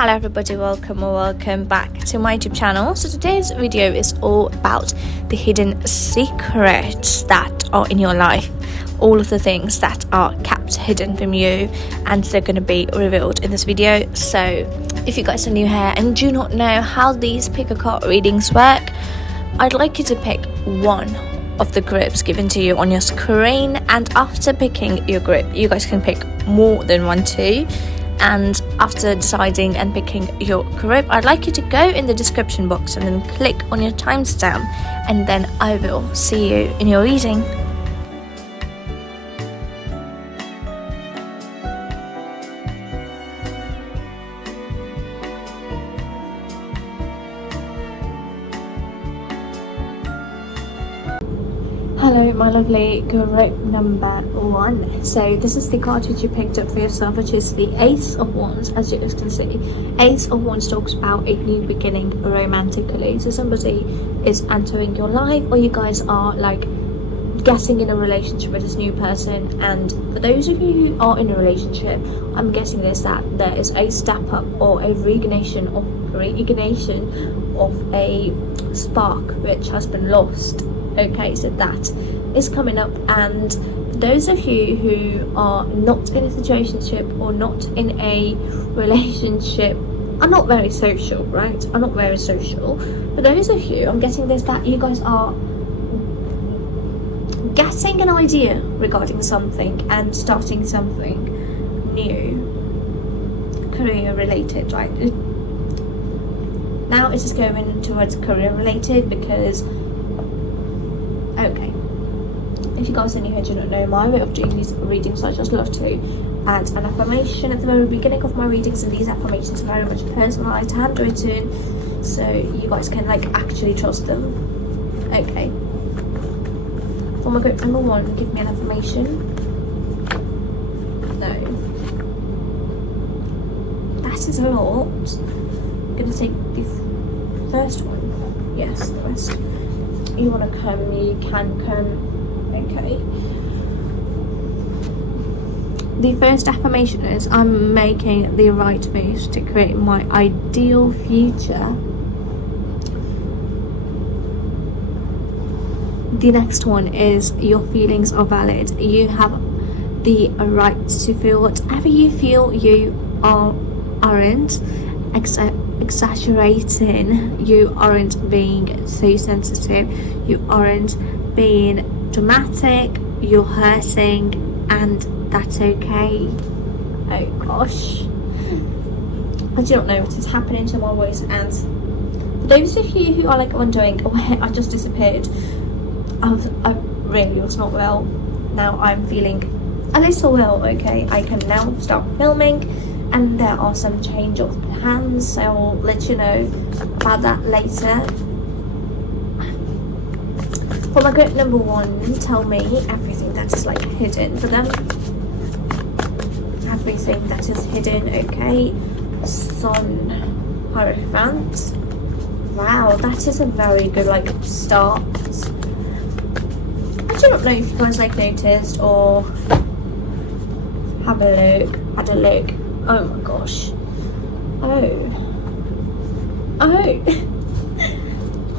Hello everybody, welcome back to my YouTube channel. So today's video is all about the hidden secrets that are in your life, all of the things that are kept hidden from you, and they're going to be revealed in this video. So if you guys are new here and do not know how these pick a card readings work, I'd like you to pick one of the groups given to you on your screen, and after picking your group, you guys can pick more than one too. And after deciding and picking your group, I'd like you to go in the description box and then click on your timestamp, and then I will see you in your reading. Hello my lovely group number 1. So this is the card which you picked up for yourself, which is the Ace of Wands. As you guys can see, Ace of Wands talks about a new beginning romantically. So somebody is entering your life, or you guys are like getting in a relationship with this new person. And for those of you who are in a relationship, I'm guessing that there is a step up or a reignition of a spark which has been lost. Okay, so that is coming up, and those of you who are not in a situationship or not in a relationship are not very social, right? Are not very social. For those of you, I'm getting this, that you guys are getting an idea regarding something and starting something new, career related, right? Now it is going towards career related because okay, if you guys are new here, do not know my way of doing these readings, I just love to add an affirmation at the very beginning of my readings, and these affirmations are very much personalized, handwritten, so you guys can like actually trust them. Okay, for my group number 1, give me an affirmation. No, that is a lot. I'm gonna take the first one. Yes, the rest. You want to come, you can come. Okay, the first affirmation is I'm making the right moves to create my ideal future. The next one is your feelings are valid. You have the right to feel whatever you feel. You aren't exaggerating, you aren't being so sensitive, you aren't being dramatic, you're hurting, and that's okay. Oh gosh, I do not know what is happening to my voice, and for those of you who are like wondering where I just disappeared, I really was not well. Now I'm feeling a little well. Okay, I can now start filming, and there are some change of plans, so I'll let you know about that later. For my group number 1, tell me everything that is like hidden for them. Everything that is hidden. Okay, Sun, Hierophant. Wow, that is a very good like start. I do not know if you guys like noticed or had a look. Oh my gosh.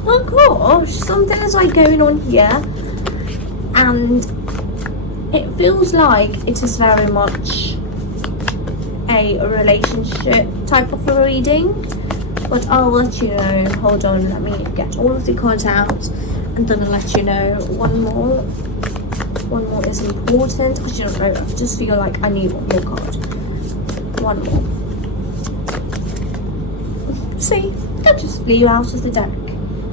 Oh gosh, something is like going on here, and it feels like it is very much a relationship type of a reading, but I'll let you know. Hold on, let me get all of the cards out, and then I'll let you know. One more is important. I don't know, I just feel like I need one more card. One more. See, I just blew out of the deck.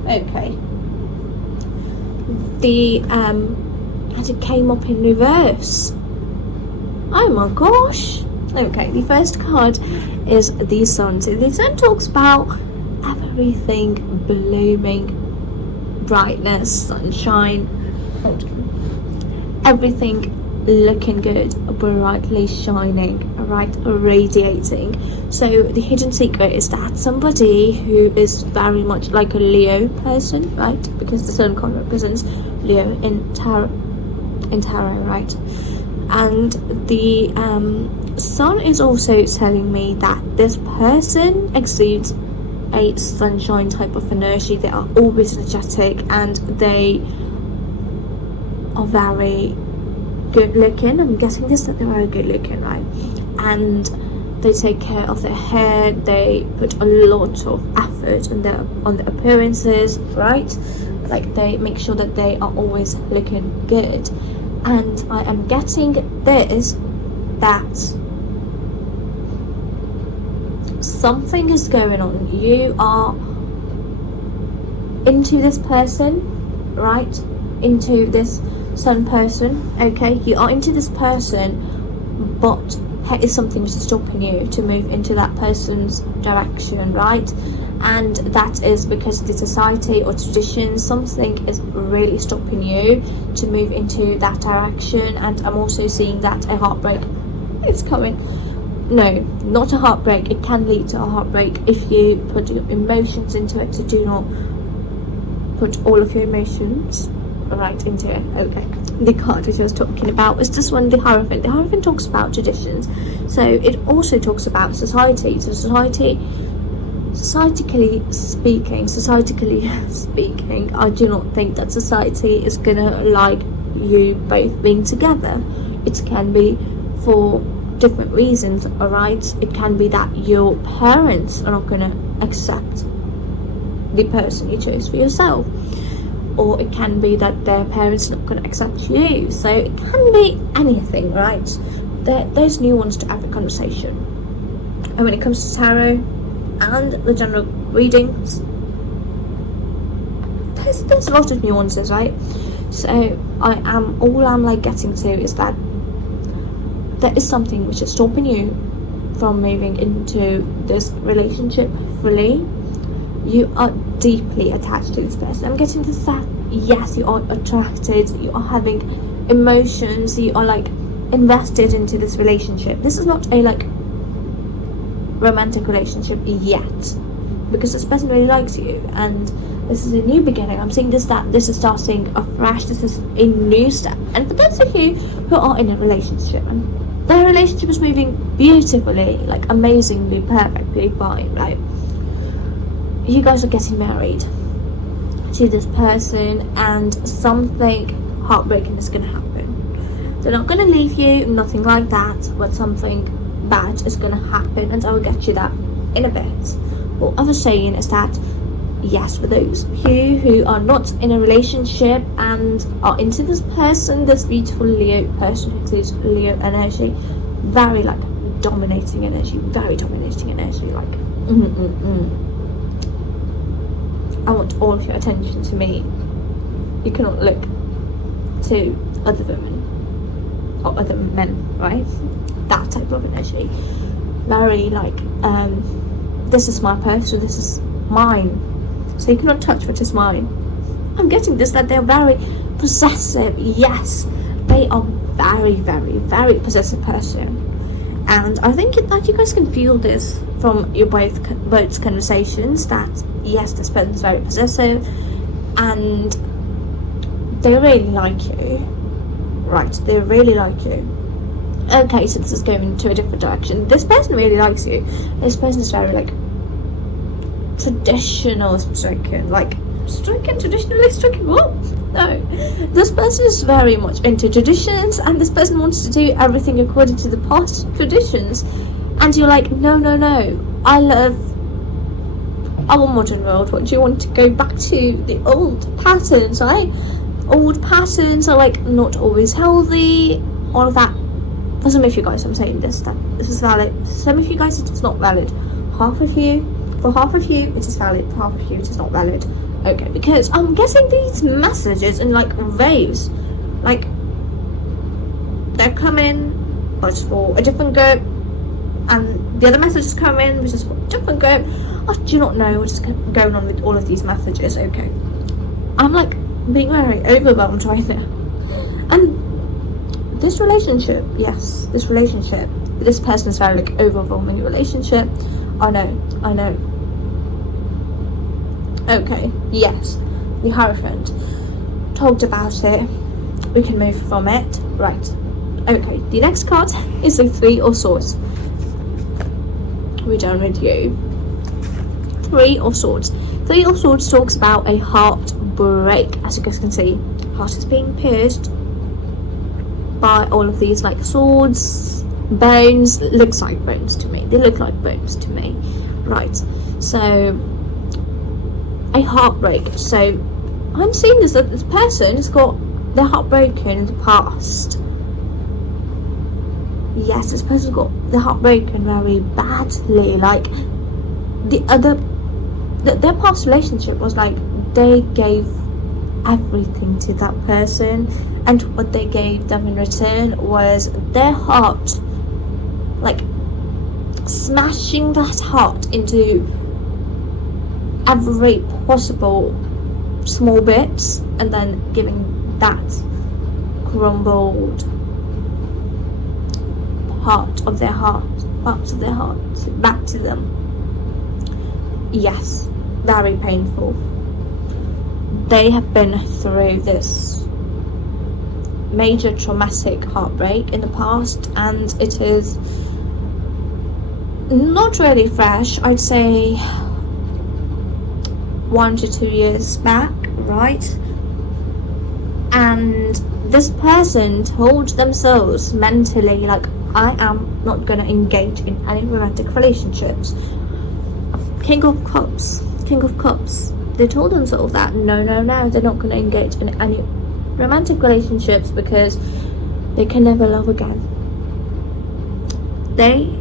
Okay. And it came up in reverse. Oh my gosh. Okay, the first card is the Sun. So the Sun talks about everything blooming, brightness, sunshine, everything looking good, brightly shining, right, radiating. So the hidden secret is that somebody who is very much like a Leo person, right, because the Sun card represents Leo in tarot, right, and the Sun is also telling me that this person exudes a sunshine type of energy. They are always energetic and they are very good looking. I'm guessing this, that they're very good looking, right? And they take care of their hair, they put a lot of effort on their appearances, right? Like they make sure that they are always looking good. And I am getting this, that something is going on. You are into this person, right? Into this Sun person, okay? You are into this person, but there is something which is stopping you to move into that person's direction, right? And that is because of the society or tradition. Something is really stopping you to move into that direction. And I'm also seeing that a heartbreak is coming. No, not a heartbreak. It can lead to a heartbreak if you put your emotions into it. So do not put all of your emotions right into it. Okay, the card which I was talking about is this one, the Hierophant. The Hierophant talks about traditions, so it also talks about society. So societally speaking, I do not think that society is gonna like you both being together. It can be for different reasons, alright? It can be that your parents are not gonna accept the person you chose for yourself, or it can be that their parents are not going to accept you. So it can be anything, right? There's nuance to every conversation. And when it comes to tarot and the general readings, there's a lot of nuances, right? So all I'm like getting to is that there is something which is stopping you from moving into this relationship fully. You are deeply attached to this person. I'm getting this that yes, you are attracted, you are having emotions, you are like invested into this relationship. This is not a like romantic relationship yet, because this person really likes you and this is a new beginning. I'm seeing this, that this is starting afresh, this is a new step. And for those of you who are in a relationship and their relationship is moving beautifully, like amazingly, perfectly fine, right? You guys are getting married to this person and something heartbreaking is going to happen. They're not going to leave you, nothing like that, but something bad is going to happen, and I will get you that in a bit. What I was saying is that yes, for those of you who are not in a relationship and are into this person, this beautiful Leo person who exudes Leo energy, very like dominating energy, like I want all of your attention to me. You cannot look to other women or other men, right? That type of energy. Very like, this is my purse, or this is mine. So you cannot touch what is mine. I'm getting this, that they're very possessive. Yes, they are very, very, very possessive person. And I think that you guys can feel this from your both conversations, that yes, this person is very possessive and they really like you, right? They really like you. Okay, so this is going into a different direction. This person really likes you. This person is very like traditional stricken, like traditionally stricken. What? No, this person is very much into traditions, and this person wants to do everything according to the past traditions. And you're like, no, I love our modern world. What do you want to go back to? The old patterns, right? Old patterns are like not always healthy. All of that. For some of you guys, I'm saying this, that this is valid. For some of you guys, it's not valid. For half of you, it is valid. For half of you, it is not valid. Okay, because I'm getting these messages in like waves. Like, they're coming, but it's for a different group. And the other messages come in, which is for a different group. I do not know what's going on with all of these messages. Okay, I'm like being very overwhelmed right now. And this relationship, yes, this person is very like overwhelming relationship. I know. Okay, yes, the Hierophant talked about it. We can move from it, right? Okay, the next card is the Three of Swords. We're done with you. Three of Swords. Three of Swords talks about a heartbreak. As you guys can see, heart is being pierced by all of these like swords, bones. Looks like bones to me. They look like bones to me. Right. So a heartbreak. So I'm seeing this that this person has got their heart broken in the past. Yes, this person got their heart broken very badly. Like their past relationship was like they gave everything to that person, and what they gave them in return was their heart, like smashing that heart into every possible small bits, and then giving that crumbled parts of their heart back to them. Yes, very painful. They have been through this major traumatic heartbreak in the past, and it is not really fresh. I'd say 1 to 2 years back, right? And this person told themselves mentally, like, I am not gonna engage in any romantic relationships. King of Cups. They told themselves that no, they're not gonna engage in any romantic relationships because they can never love again. They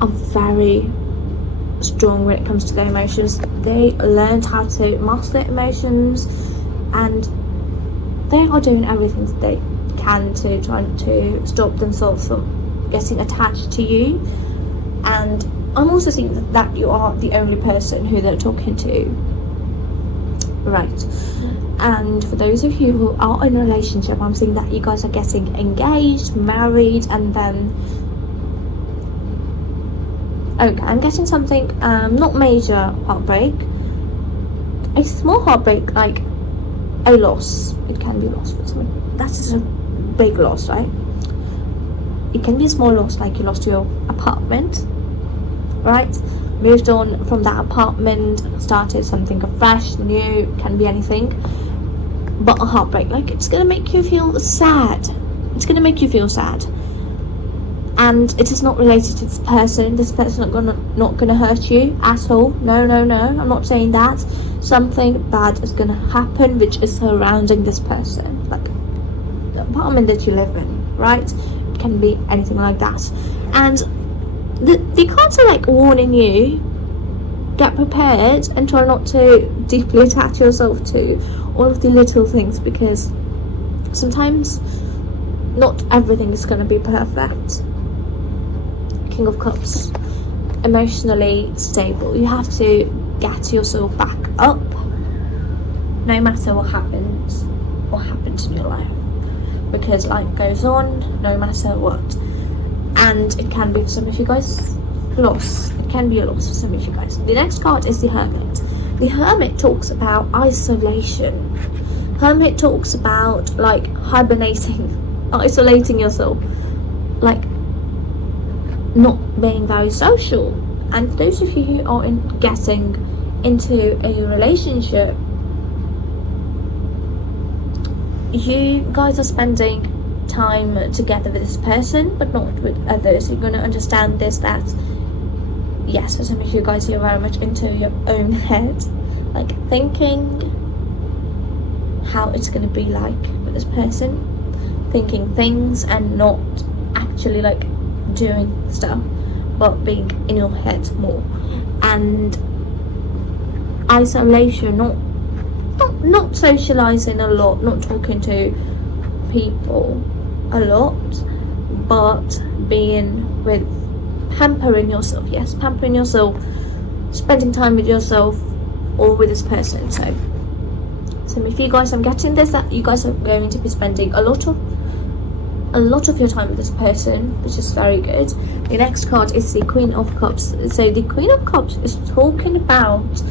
are very strong when it comes to their emotions. They learned how to master their emotions, and they are doing everything that they can to try to stop themselves from getting attached to you. And I'm also seeing that you are the only person who they're talking to, right? And for those of you who are in a relationship, I'm seeing that you guys are getting engaged, married, and then okay, I'm getting something not major heartbreak, a small heartbreak, like a loss. It can be loss for someone. That's a big loss, right? It can be a small loss, like you lost your apartment, right? Moved on from that apartment, started something fresh, new, can be anything. But a heartbreak, like it's gonna make you feel sad. It's gonna make you feel sad. And it is not related to this person. This person not gonna hurt you at all. No. I'm not saying that. Something bad is gonna happen which is surrounding this person, like the apartment that you live in, right? It can be anything like that. And the cards are like warning you, get prepared and try not to deeply attach yourself to all of the little things, because sometimes not everything is gonna be perfect. King of Cups, emotionally stable. You have to get yourself back up no matter what happens in your life, because life goes on no matter what. And it can be for some of you guys loss. It can be a loss for some of you guys. The next card is the Hermit. The Hermit talks about isolation. Hermit talks about like hibernating, isolating yourself, like not being very social. And those of you who are getting into a relationship, you guys are spending time together with this person but not with others. You're going to understand this, that yes, for some of you guys, you're very much into your own head, like thinking how it's going to be like with this person, thinking things and not actually like doing stuff, but being in your head more. And isolation, not socializing a lot, not talking to people a lot, but being with, pampering yourself. Yes, pampering yourself, spending time with yourself or with this person. So if you guys, I'm getting this, that you guys are going to be spending a lot of your time with this person, which is very good. The next card is the Queen of Cups. So the Queen of Cups is talking about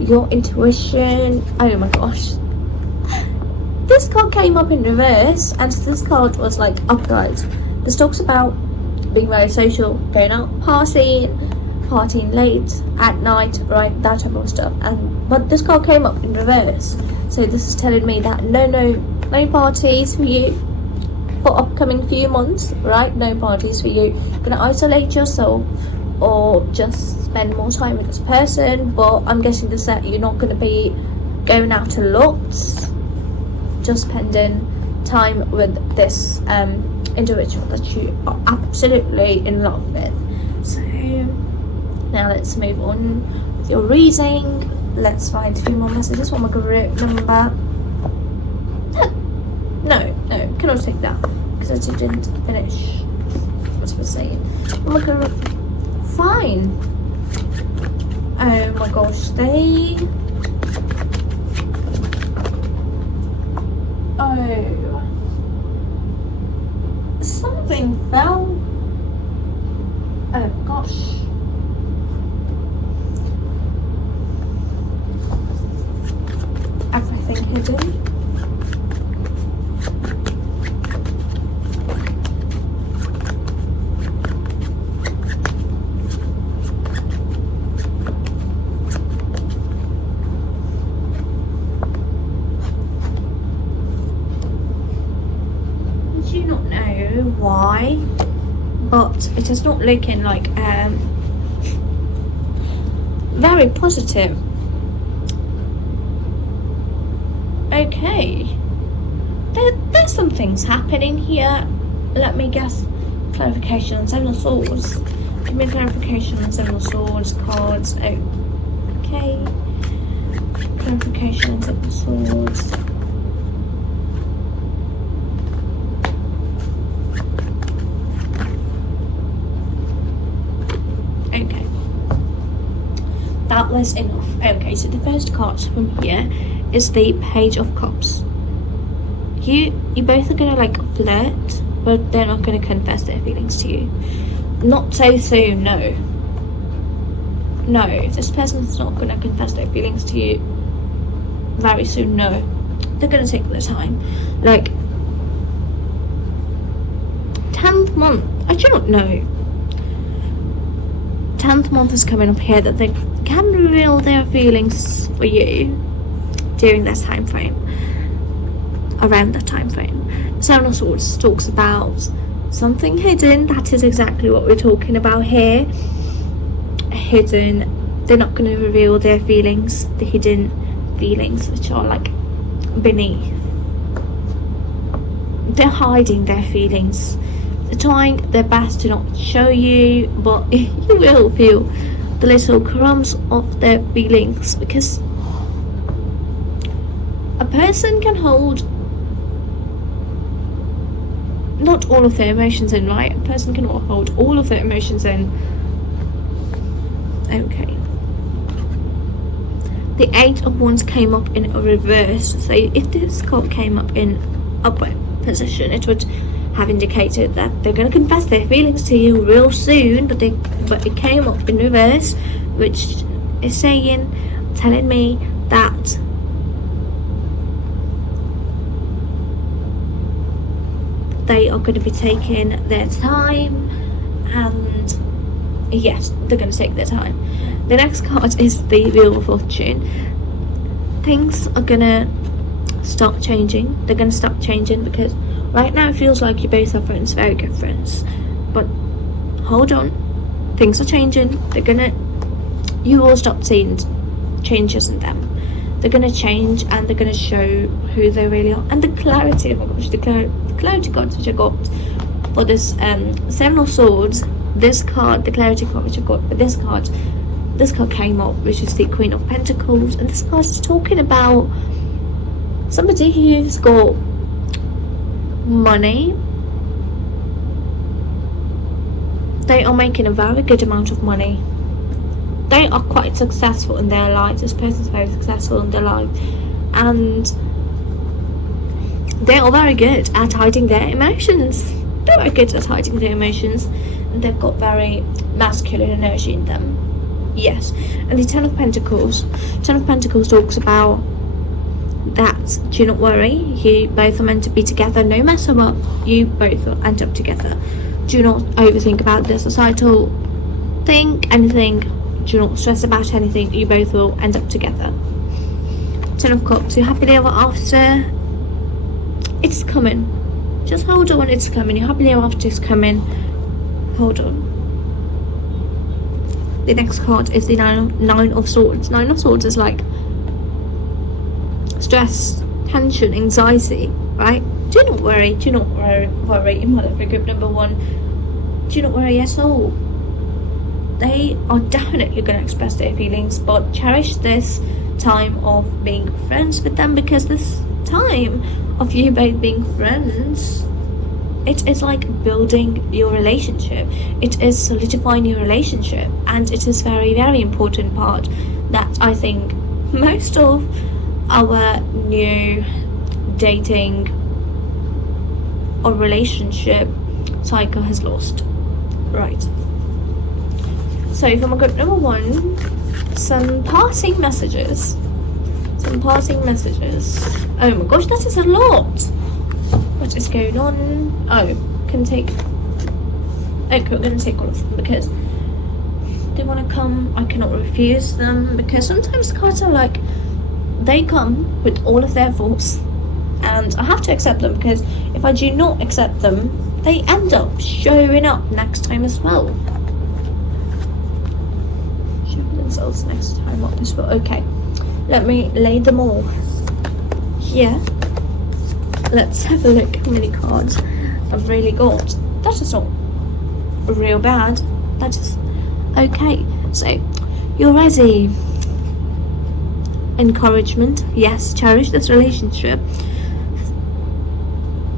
your intuition. Oh my gosh, this card came up in reverse, and this card was like upright. This talks about being very social, going out partying late at night, right, that type of stuff. But this card came up in reverse, so this is telling me that no parties for you for upcoming few months, right? No parties for you. You're gonna isolate yourself or just spend more time with this person, but I'm guessing this that you're not gonna be going out a lot, just spending time with this individual that you are absolutely in love with. So now let's move on with your reading. Let's find a few more messages. What am I going to remember? No, cannot take that because I didn't finish what I was saying. What am I going to... Fine. Oh my gosh, something fell. Oh gosh. Everything hidden. Why, but it is not looking like very positive. Okay, there's some things happening here. Let me guess. Clarification on Seven of Swords. Give me clarification on Seven of Swords cards. Okay, clarification on Seven of Swords. Okay, that was enough. Okay, so the first card from here is the Page of Cups. You both are gonna like flirt, but they're not gonna confess their feelings to you. Not so soon, no. No, if this person's not gonna confess their feelings to you very soon, no. They're gonna take their time. Like 10th month, I do not know. 10th month is coming up here that they can reveal their feelings for you during that time frame, around that time frame. Seven of Swords talks about something hidden. That is exactly what we're talking about here. Hidden. They're not going to reveal their feelings, the hidden feelings which are like beneath. They're hiding their feelings. They're trying their best to not show you, but you will feel the little crumbs of their feelings, because a person can hold not all of their emotions in, right? A person cannot hold all of their emotions in. Okay. The Eight of Wands came up in a reverse. So if this card came up in upright position, it would have indicated that they're going to confess their feelings to you real soon, but it came up in reverse, which is telling me that they are going to be taking their time, and yes, they're going to take their time. The next card is the Wheel of Fortune. Things are going to start changing. They're going to start changing because right now it feels like you both are friends, very good friends. But hold on, things are changing. You will start seeing changes in them. They're going to change, and they're going to show who they really are. And the clarity, oh my gosh, the clarity cards which I got for this Seven of Swords, this card, the clarity card which I got for this card came up, which is the Queen of Pentacles, and this card is talking about somebody who's got money. They are making a very good amount of money. They are quite successful in their lives. This person's very successful in their life, and they are very good at hiding their emotions. They're very good at hiding their emotions, and they've got very masculine energy in them. Yes. And the Ten of Pentacles talks about that do not worry, you both are meant to be together. No matter what, you both will end up together. Do not overthink about the societal thing, anything. Do not stress about anything. You both will end up together. 10 of Cups, your happily ever after, it's coming. Just hold on, it's coming. Your happily ever after is coming. Hold on. The next card is the Nine of Swords. Nine of Swords is like stress, tension, anxiety, right? Do not worry in my life group number 1. Do not worry at all. They are definitely going to express their feelings, but cherish this time of being friends with them, because this time of you both being friends, it is like building your relationship. It is solidifying your relationship, and it is very, very important part that I think most of our new dating or relationship cycle has lost. Right. So for my group number 1, some passing messages. Oh my gosh, that is a lot. What is going on? Okay, we're gonna take all of them because they want to come. I cannot refuse them, because sometimes cards are like, they come with all of their force, and I have to accept them, because if I do not accept them, they end up showing up next time as well. Show themselves next time up as well. Okay, let me lay them all here. Let's have a look how many cards I've really got. That is not real bad. That is okay. So, you're ready. Encouragement. Yes, cherish this relationship.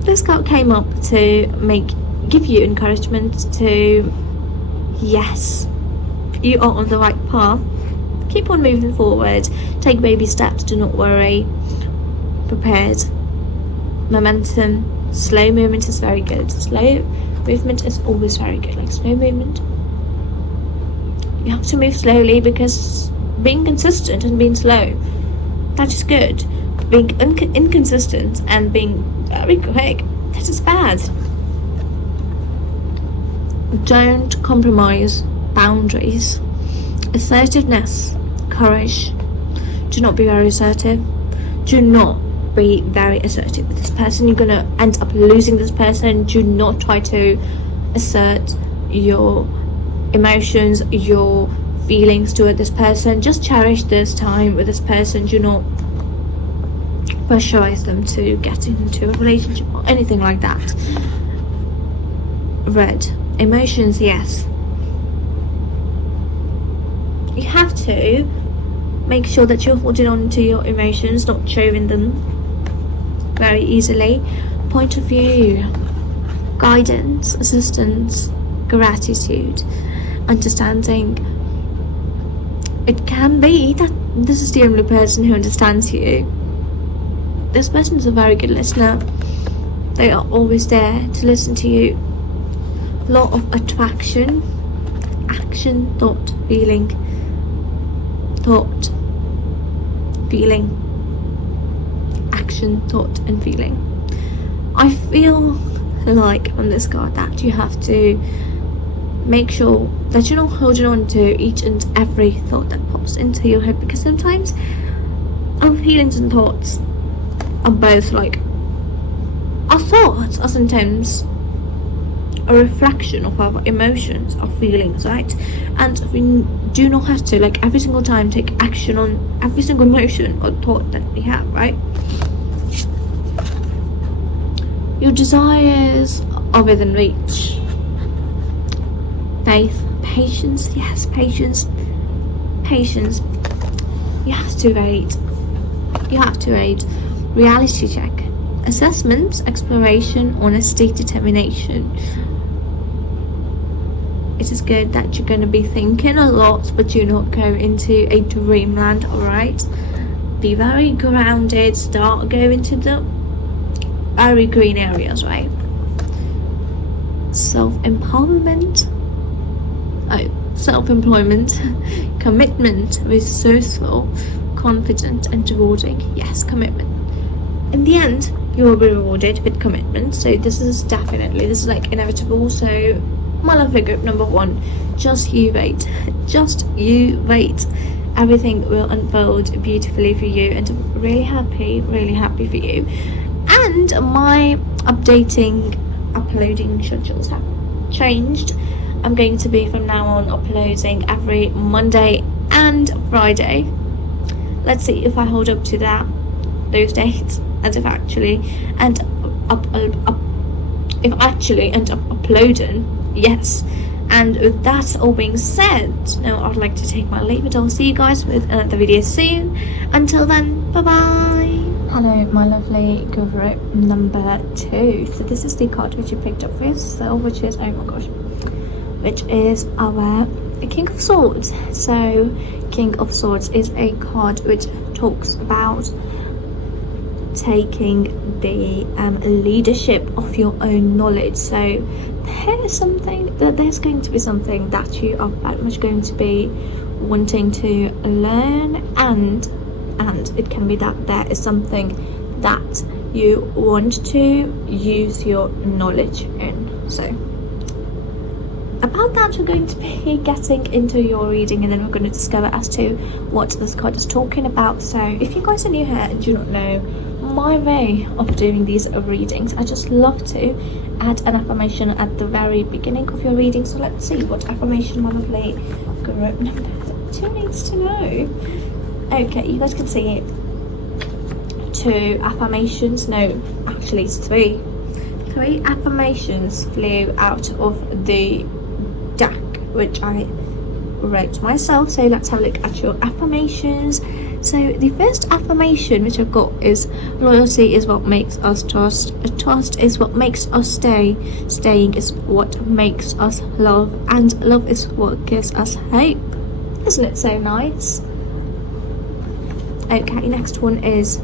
This card came up to give you encouragement to, yes, you are on the right path. Keep on moving forward. Take baby steps. Do not worry. Prepared. Momentum. Slow movement is very good. Slow movement is always very good. Like slow movement, you have to move slowly, because being consistent and being slow, that is good. Being inconsistent and being very quick, that is bad. Don't compromise boundaries. Assertiveness, courage. Do not be very assertive. Do not be very assertive with this person. You're gonna end up losing this person. Do not try to assert your emotions, your feelings toward this person. Just cherish this time with this person. Do not pressurize them to get into a relationship or anything like that. Red. Emotions, yes. You have to make sure that you're holding on to your emotions, not showing them very easily. Point of view, guidance, assistance, gratitude, understanding. It can be that this is the only person who understands you. This person is a very good listener. They are always there to listen to you. Law of attraction, action, thought, feeling. Thought, feeling, action, thought, and feeling. I feel like on this card that you have to make sure that you're not holding on to each and every thought that pops into your head, because sometimes our feelings and thoughts are both like, our thoughts are sometimes a reflection of our emotions, our feelings, right? And we do not have to, like, every single time take action on every single emotion or thought that we have, right? Your desires are within reach. Faith, patience, yes, patience. You have to wait. Reality check. Assessment, exploration, honesty, determination. It is good that you're going to be thinking a lot, but do not go into a dreamland, alright? Be very grounded, start going to the very green areas, right? Self-employment, commitment, resourceful, confident and rewarding. Yes, commitment. in the end you will be rewarded with commitment. So this is like inevitable. So my lovely group number one, just you wait, just you wait. Everything will unfold beautifully for you, and I'm really happy for you. And my uploading schedules have changed. I'm going to be from now on uploading every Monday and Friday. Let's see if I hold up to those dates, and if I actually end up uploading, yes. And with that all being said, now I'd like to take my leave, and I'll see you guys with another video soon. Until then, bye bye. Hello, my lovely guru number 2. So this is the card which you picked up for yourself, which is, oh my gosh, which is our King of Swords. So King of Swords is a card which talks about taking the leadership of your own knowledge. So there's going to be something that you are very much going to be wanting to learn, and it can be that there is something that you want to use your knowledge in. So about that, we're going to be getting into your reading, and then we're going to discover as to what this card is talking about. So if you guys are new here and do not know my way of doing these readings, I just love to add an affirmation at the very beginning of your reading. So let's see what affirmation my lovely group number 2 needs to know. Okay, you guys can see it. 2 affirmations, no, actually it's 3 affirmations flew out of the deck which I wrote myself. So let's have a look at your affirmations. So the first affirmation which I've got is loyalty is what makes us trust is what makes us staying is what makes us love, and love is what gives us hope. Isn't it so nice? Okay, next one is,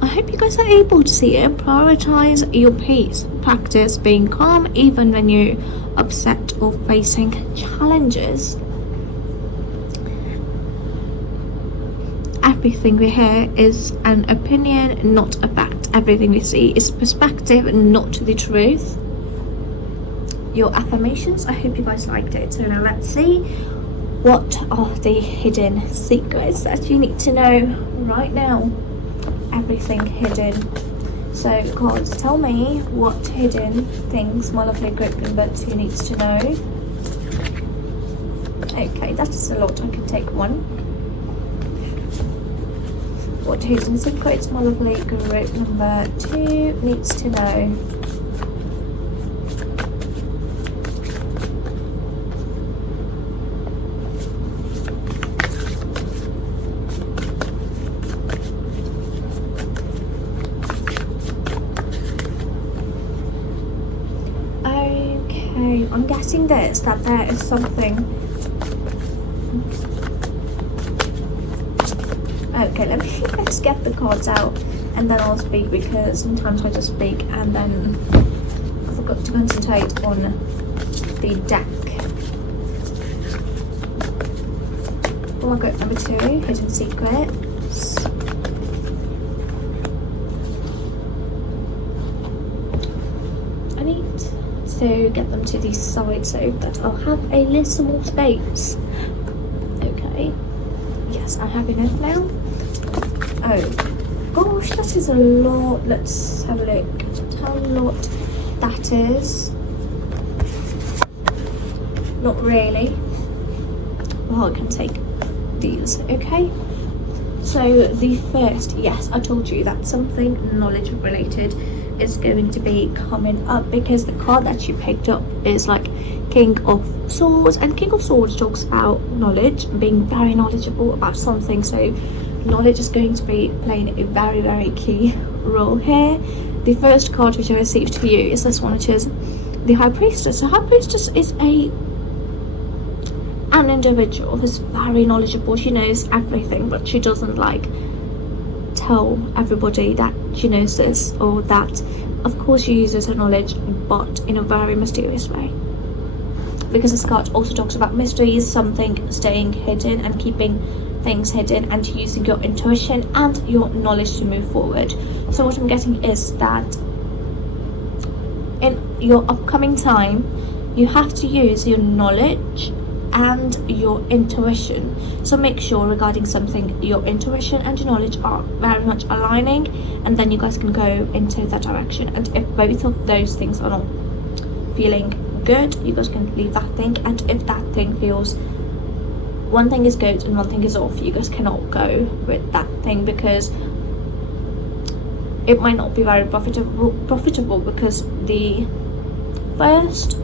I hope you guys are able to see it. Prioritize your peace. Practice being calm even when you're upset or facing challenges. Everything we hear is an opinion, not a fact. Everything we see is perspective, not the truth. Your affirmations, I hope you guys liked it. So now let's see, what are the hidden secrets that you need to know right now? Everything hidden. So cards, tell me what hidden things my lovely group number 2 needs to know. Okay, that is a lot. I can take one. What hidden secrets my lovely group number 2 needs to know? Okay, I'm guessing this, that there is something. Okay, let's get the cards out and then I'll speak, because sometimes I just speak and then I forgot to concentrate on the deck. Oh my god, number 2, hidden secrets. I need to get them to the side so that I'll have a little more space. Okay, yes, I have enough now. Oh gosh, that is a lot. Let's have a look at how lot that is. Not really. Well, I can take these. Okay, so the first, yes, I told you that something knowledge related is going to be coming up, because the card that you picked up is like King of Swords, and King of Swords talks about knowledge, being very knowledgeable about something. So knowledge is going to be playing a very, very key role here. The first card which I received for you is this one, which is the High Priestess. So High Priestess is an individual who's very knowledgeable. She knows everything, but she doesn't like tell everybody that she knows this or that. Of course she uses her knowledge, but in a very mysterious way. because this card also talks about mysteries, something staying hidden and keeping things hidden, and using your intuition and your knowledge to move forward. So what I'm getting is that in your upcoming time, you have to use your knowledge and your intuition. So make sure regarding something, your intuition and your knowledge are very much aligning, and then you guys can go into that direction. And if both of those things are not feeling good, you guys can leave that thing. And if that thing feels one thing is good and one thing is off, you guys cannot go with that thing, because it might not be very profitable because the first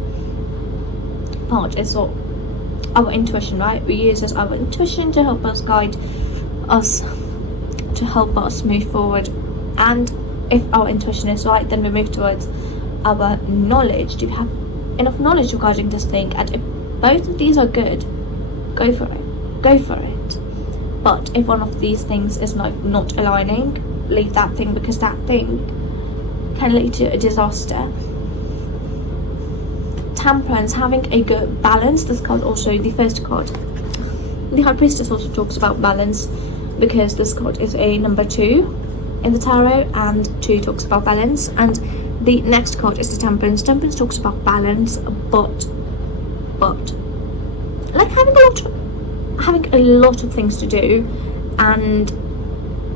part is what our intuition, right? We use as our intuition to help us guide us, to help us move forward. And if our intuition is right, then we move towards our knowledge. Do you have enough knowledge regarding this thing? And if both of these are good, go for it. But if one of these things is not aligning, leave that thing, because that thing can lead to a disaster. Temperance, having a good balance. This card also, the first card, the High Priestess, also talks about balance, because this card is a number 2 in the tarot, and 2 talks about balance. And the next card is the Temperance. Temperance talks about balance, but like having a lot of things to do and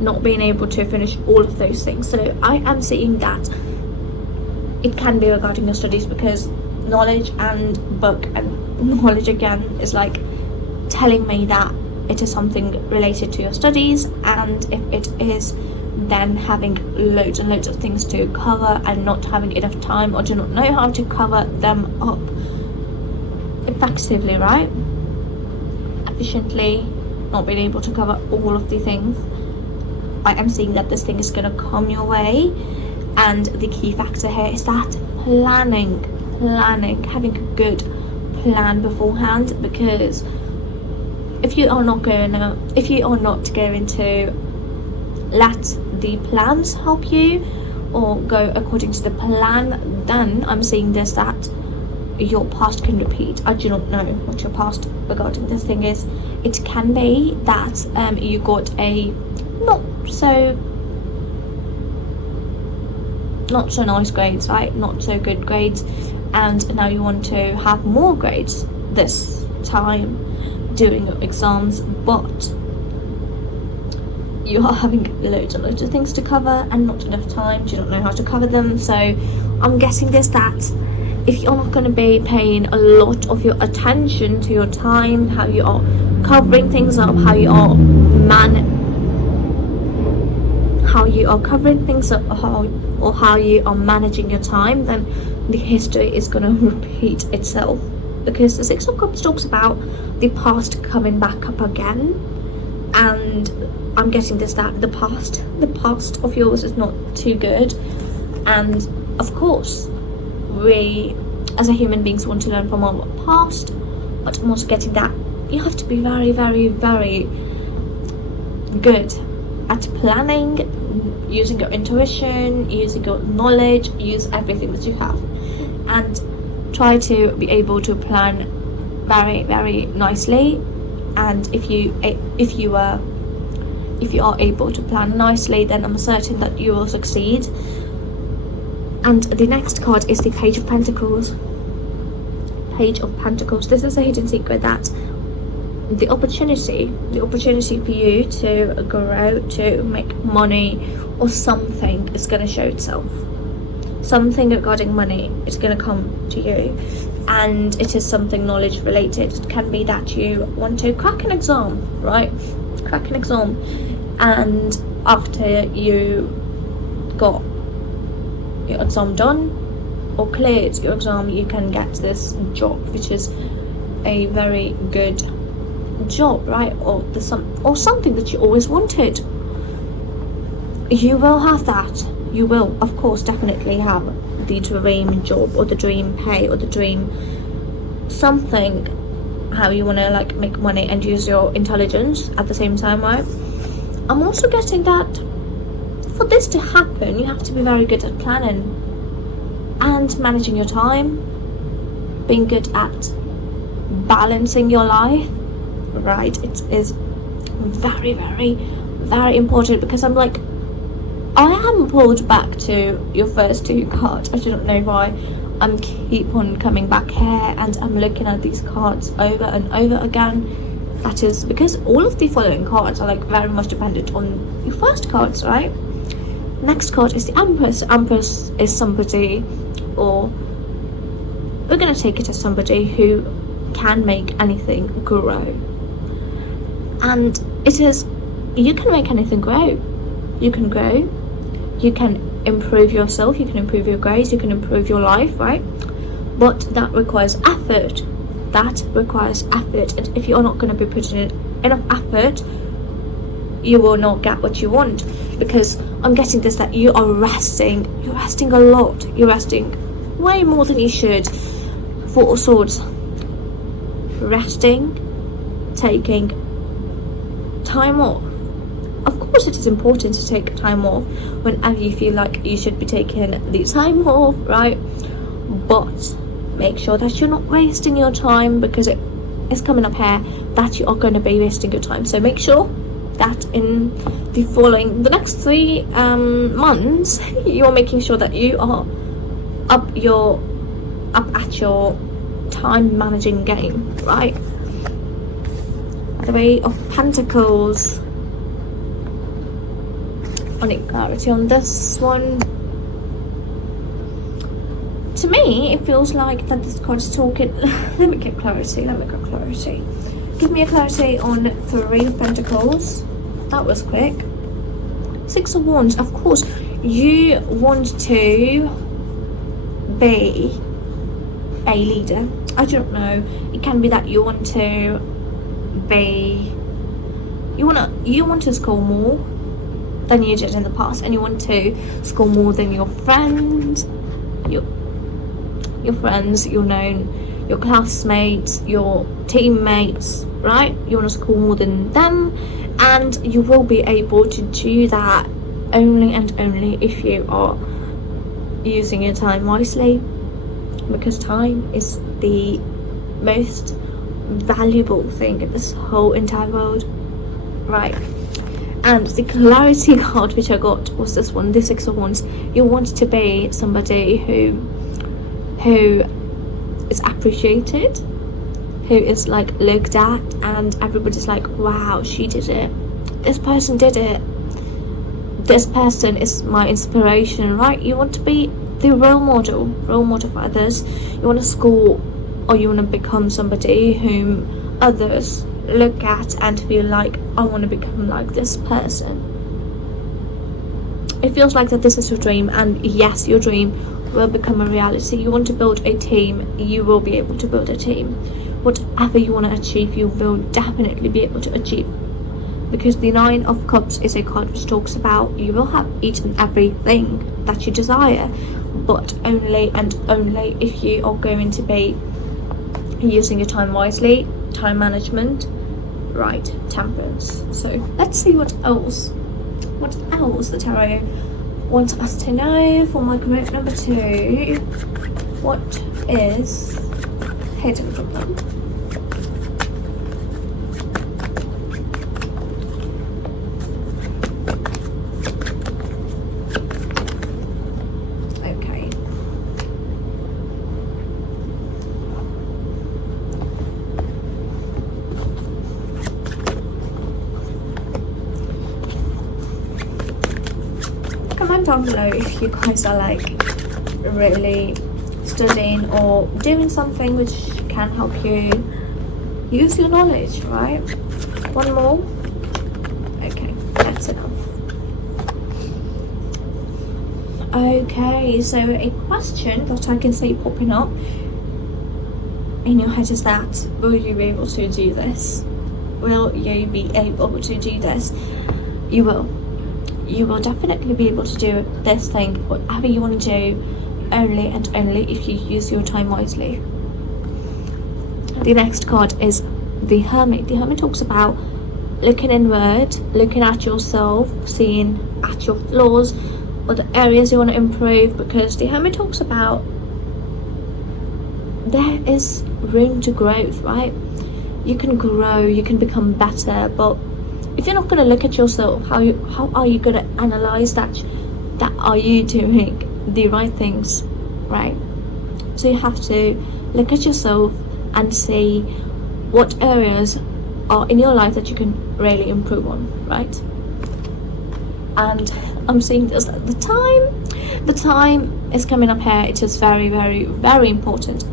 not being able to finish all of those things. So I am seeing that it can be regarding your studies, because knowledge and book and knowledge again is like telling me that it is something related to your studies. And if it is, then having loads and loads of things to cover and not having enough time, or do not know how to cover them up effectively, right? Efficiently, not being able to cover all of the things. I am seeing that this thing is going to come your way, and the key factor here is that planning, having a good plan beforehand. Because if you are not going to let the plans help you or go according to the plan, then I'm seeing this, that your past can repeat. I do not know what your past regarding this thing is. It can be that you got a not so nice grades, right? Not so good grades, and now you want to have more grades this time doing your exams, but you are having loads and loads of things to cover and not enough time. You don't know how to cover them. So I'm getting this, that if you're not going to be paying a lot of your attention to your time, how you are covering things up, how you are covering things up, or how you are managing your time, then the history is going to repeat itself. Because the Six of Cups talks about the past coming back up again, and I'm getting this, that the past of yours is not too good. And of course, we as a human beings want to learn from our past, but I'm also getting that you have to be very, very, very good at planning, using your intuition, using your knowledge, use everything that you have, and try to be able to plan very, very nicely. And if you are able to plan nicely, then I'm certain that you will succeed. And the next card is the Page of Pentacles. This is a hidden secret, that the opportunity for you to grow, to make money or something is going to show itself. Something regarding money is going to come to you, and it is something knowledge related. It can be that you want to crack an exam, right? And after you got your exam done or cleared your exam, you can get this job, which is a very good job, right? Or something that you always wanted. You will have that. You will, of course, definitely have the dream job or the dream pay or the dream something, how you want to like make money and use your intelligence at the same time, right? I'm also getting that for this to happen, you have to be very good at planning and managing your time, being good at balancing your life, right? It is very, very, very important, because I'm like, I am pulled back to your first two cards. I don't know why I'm keep on coming back here, and I'm looking at these cards over and over again. That is because all of the following cards are like very much dependent on your first cards, right? Next card is the Empress. Empress is somebody, or we're gonna take it as somebody who can make anything grow. And it is, you can make anything grow. You can grow, you can improve yourself, you can improve your grades, you can improve your life, right? But that requires effort. That requires effort. And if you're not going to be putting in enough effort, you will not get what you want. Because I'm getting this, that you are resting. You're resting a lot. You're resting way more than you should. Four of Swords. Resting, taking time off. Of course it is important to take time off whenever you feel like you should be taking the time off, right? But make sure that you're not wasting your time, because it is coming up here that you are going to be wasting your time. So make sure that in the next 3 months, you're making sure that you are up at your time managing game, right? Three of Pentacles. I need clarity on this one. To me, it feels like that this card is talking. Let me get clarity. Give me a clarity on Three of Pentacles. That was quick. Six of Wands. Of course, you want to be a leader. I don't know. It can be that you want to be. You want to score more than you did in the past, and you want to score more than your friends, your friends, your classmates, your teammates, right? You want to score more than them, and you will be able to do that only and only if you are using your time wisely, because time is the most valuable thing in this whole entire world, right? And the clarity card which I got was this one, the Six of Wands. You want to be somebody who is appreciated, who is like looked at, and everybody's like, wow, she did it, this person did it, this person is my inspiration, right? You want to be the role model for others. You want to score, or you want to become somebody whom others look at and feel like, I want to become like this person. It feels like that this is your dream, and yes, your dream will become a reality. You want to build a team, you will be able to build a team. Whatever you want to achieve, you will definitely be able to achieve, because the Nine of Cups is a card which talks about you will have each and everything that you desire, but only and only if you are going to be using your time wisely. Time management, right? Temperance. So let's see what else the tarot wants us to know for my group number 2. What is hidden from them? Okay. Comment down below if you guys are like really studying or doing something which can help you use your knowledge, right? One more. Okay, that's enough. Okay, so a question that I can see popping up in your head is that, will you be able to do this? Will you be able to do this? You will. You will definitely be able to do this thing, whatever you want to do, only and only if you use your time wisely. The next card is the Hermit. The Hermit talks about looking inward, looking at yourself, seeing at your flaws or the areas you want to improve, because the Hermit talks about there is room to growth, right? You can grow, you can become better, but if you're not going to look at yourself, how are you going to analyze that are you doing the right things, right? So you have to look at yourself and see what areas are in your life that you can really improve on, right? And I'm saying this, the time is coming up here. It is very, very, very important.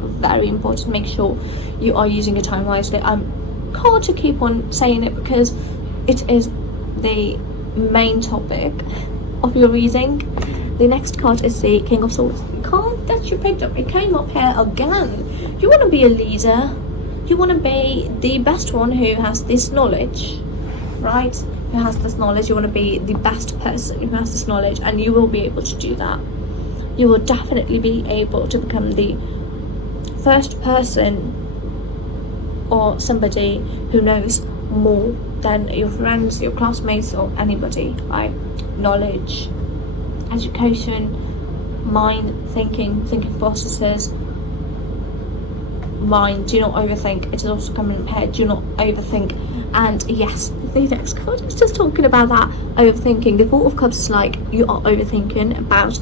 Make sure you are using your time wisely. I'm called to keep on saying it because it is the main topic of your reading. The next card is the King of Swords. The card that you picked up, it came up here again. You want to be a leader. You want to be the best one who has this knowledge, right? Who has this knowledge. You want to be the best person who has this knowledge, and you will be able to do that. You will definitely be able to become the first person or somebody who knows more than your friends, your classmates, or anybody, right? Knowledge, education, mind, thinking processes. Mind, do not overthink. It is also coming in here. Do not overthink. And yes, the next card is just talking about that overthinking. The Four of Cups is like you are overthinking about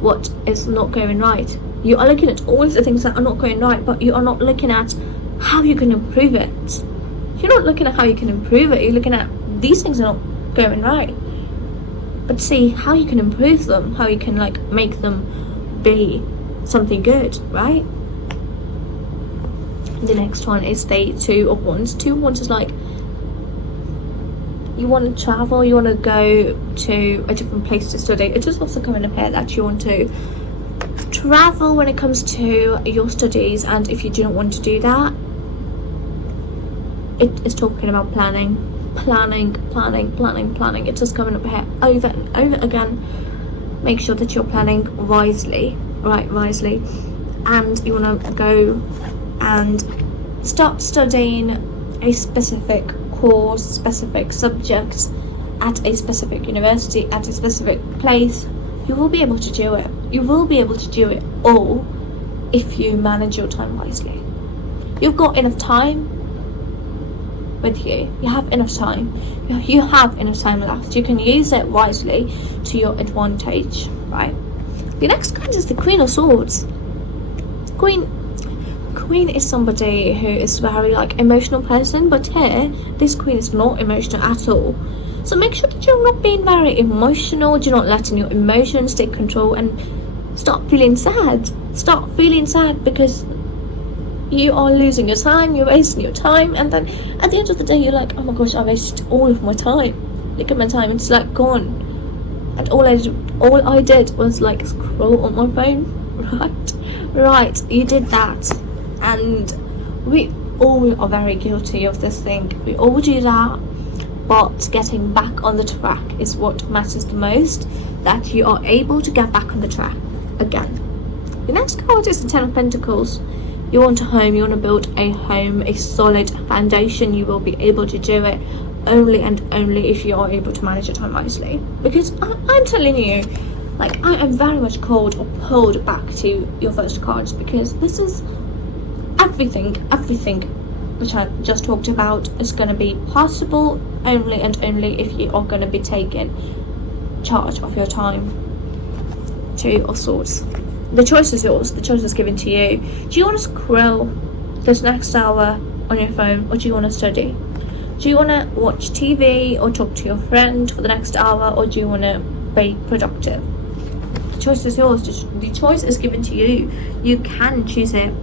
what is not going right. You are looking at all of the things that are not going right, but you are not looking at how you can improve it. You're not looking at how you can improve it. You're looking at these things are not going right, but see how you can improve them, how you can like make them be something good, right? The next one is the Two of Wands. Two of Wands is like you want to travel, you want to go to a different place to study. It is also coming up here that you want to travel when it comes to your studies, and if you do not want to do that, it is talking about planning. It is coming up here over and over again. Make sure that you're planning wisely, wisely, and you want to go and start studying a specific course, specific subject at a specific university, at a specific place. You will be able to do it. You will be able to do it all if you manage your time wisely. You've got enough time with you. You have enough time. You have enough time left. You can use it wisely to your advantage, right? The next card is the Queen of Swords. Queen is somebody who is very like emotional person, but here this Queen is not emotional at all. So make sure that you're not being very emotional. You're not letting your emotions take control and start feeling sad. Start feeling sad because you are losing your time, you're wasting your time, and then at the end of the day you're like, oh my gosh, I wasted all of my time. Look at my time, it's like gone. And all I did was like scroll on my phone. Right, you did that. And we all are very guilty of this thing. We all do that, but getting back on the track is what matters the most. That you are able to get back on the track again. The next card is the Ten of Pentacles. You want a home, you want to build a home, a solid foundation. You will be able to do it only and only if you are able to manage your time wisely. Because I'm telling you, like, I am very much called or pulled back to your first cards, because this is everything which I just talked about is going to be possible only and only if you are going to be taking charge of your time. Two of Swords. The choice is yours. The choice is given to you. Do you want to scroll this next hour on your phone, or do you want to study? Do you want to watch TV or talk to your friend for the next hour, or do you want to be productive? The choice is yours. The choice is given to you. You can choose it.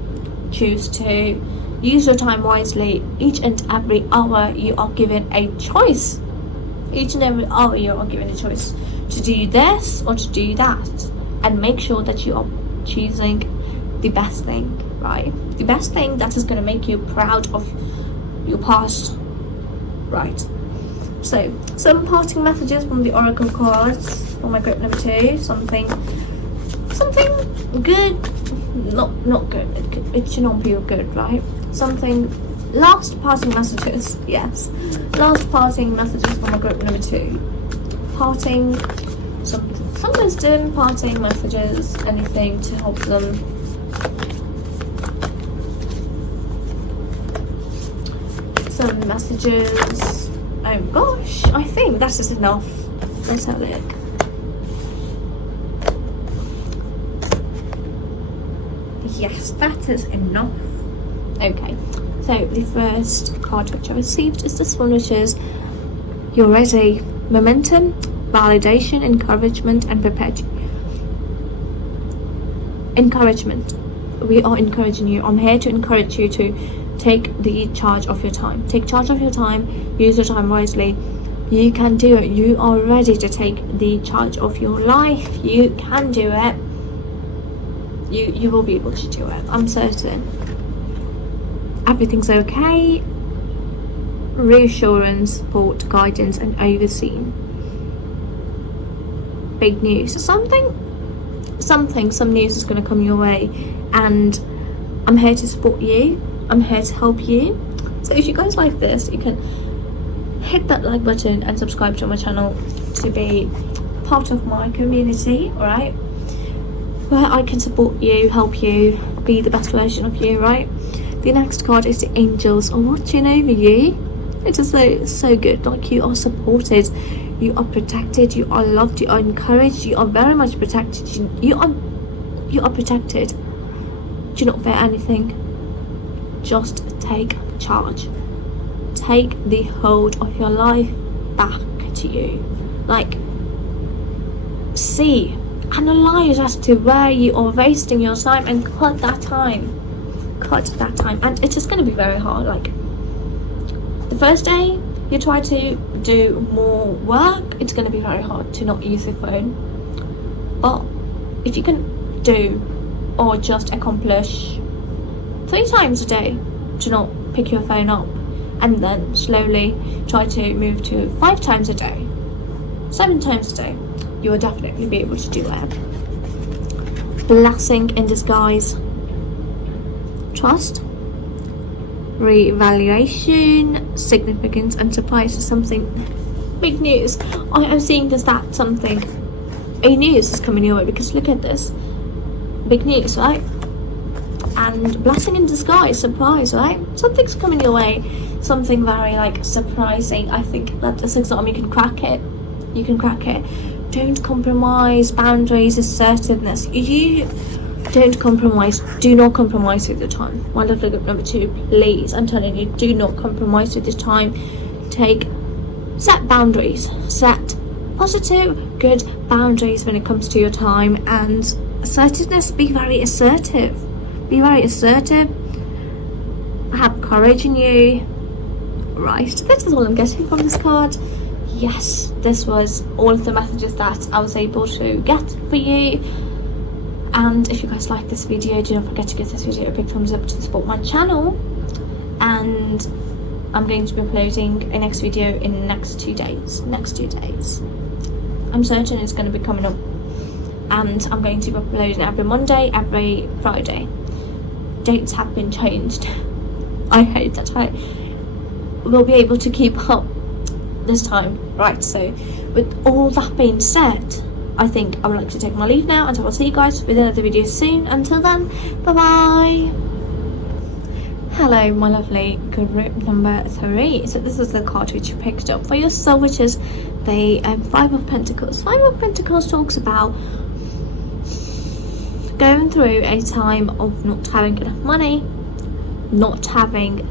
Choose to use your time wisely. Each and every hour you are given a choice. Each and every hour you are given a choice to do this or to do that, and make sure that you are choosing the best thing, right? The best thing that is going to make you proud of your past, right? So some parting messages from the oracle cards for my group number 2. Something good, not good. It should not be good, right? Something. Last parting messages. Yes, last parting messages for my group number 2. Parting. Some wisdom, parting messages, anything to help them some messages. Oh gosh, I think that is enough. Let's have a look. Yes, that is enough. Okay, so the first card which I received is this one, which is you're ready. Momentum, validation, encouragement, and encouragement. We are encouraging you. I'm here to encourage you to take the charge of your time. Take charge of your time. Use your time wisely. You can do it. You are ready to take the charge of your life. You can do it. You will be able to do it. I'm certain. Everything's okay. Reassurance, support, guidance, and overseen. Big news. Some news is going to come your way, and I'm here to support you. I'm here to help you. So if you guys like this, you can hit that like button and subscribe to my channel to be part of my community, alright? Where I can support you, help you, be the best version of you, right? The next card is the angels are watching over you. It is so good. Like, you are supported, you are protected, you are loved, you are encouraged, you are very much protected. You are protected. Do not fear anything. Just take charge. Take the hold of your life back to you. Like, see, analyze as to where you are wasting your time and cut that time. And it is going to be very hard. Like, the first day you try to do more work, it's going to be very hard to not use the phone. But if you can do or just accomplish 3 times a day to not pick your phone up, and then slowly try to move to 5 times a day, 7 times a day, you will definitely be able to do that. Blessing in disguise. Trust, reevaluation, significance, and surprise is something. Big news. I am seeing this, that something, a news is coming your way, because look at this. Big news, right? And blessing in disguise, surprise, right? Something's coming your way, something very like surprising. I think that this exam you can crack it. Don't compromise. Boundaries, assertiveness. You don't compromise. Do not compromise with your time. My lovely group number 2, please, I'm telling you, do not compromise with your time. Set boundaries. Set positive, good boundaries when it comes to your time. And assertiveness, be very assertive. Have courage in you. Right, this is all I'm getting from this card. Yes, this was all of the messages that I was able to get for you. And if you guys like this video, do not forget to give this video a big thumbs up to support my channel. And I'm going to be uploading a next video in the next 2 days. I'm certain it's going to be coming up. And I'm going to be uploading every Monday, every Friday. Dates have been changed. I hope that I will be able to keep up this time. Right, so with all that being said, I think I would like to take my leave now, and I will see you guys with another video soon. Until then, bye bye. Hello, my lovely group number 3. So this is the card which you picked up for yourself, which is the 5 of Pentacles. 5 of Pentacles talks about going through a time of not having enough money, not having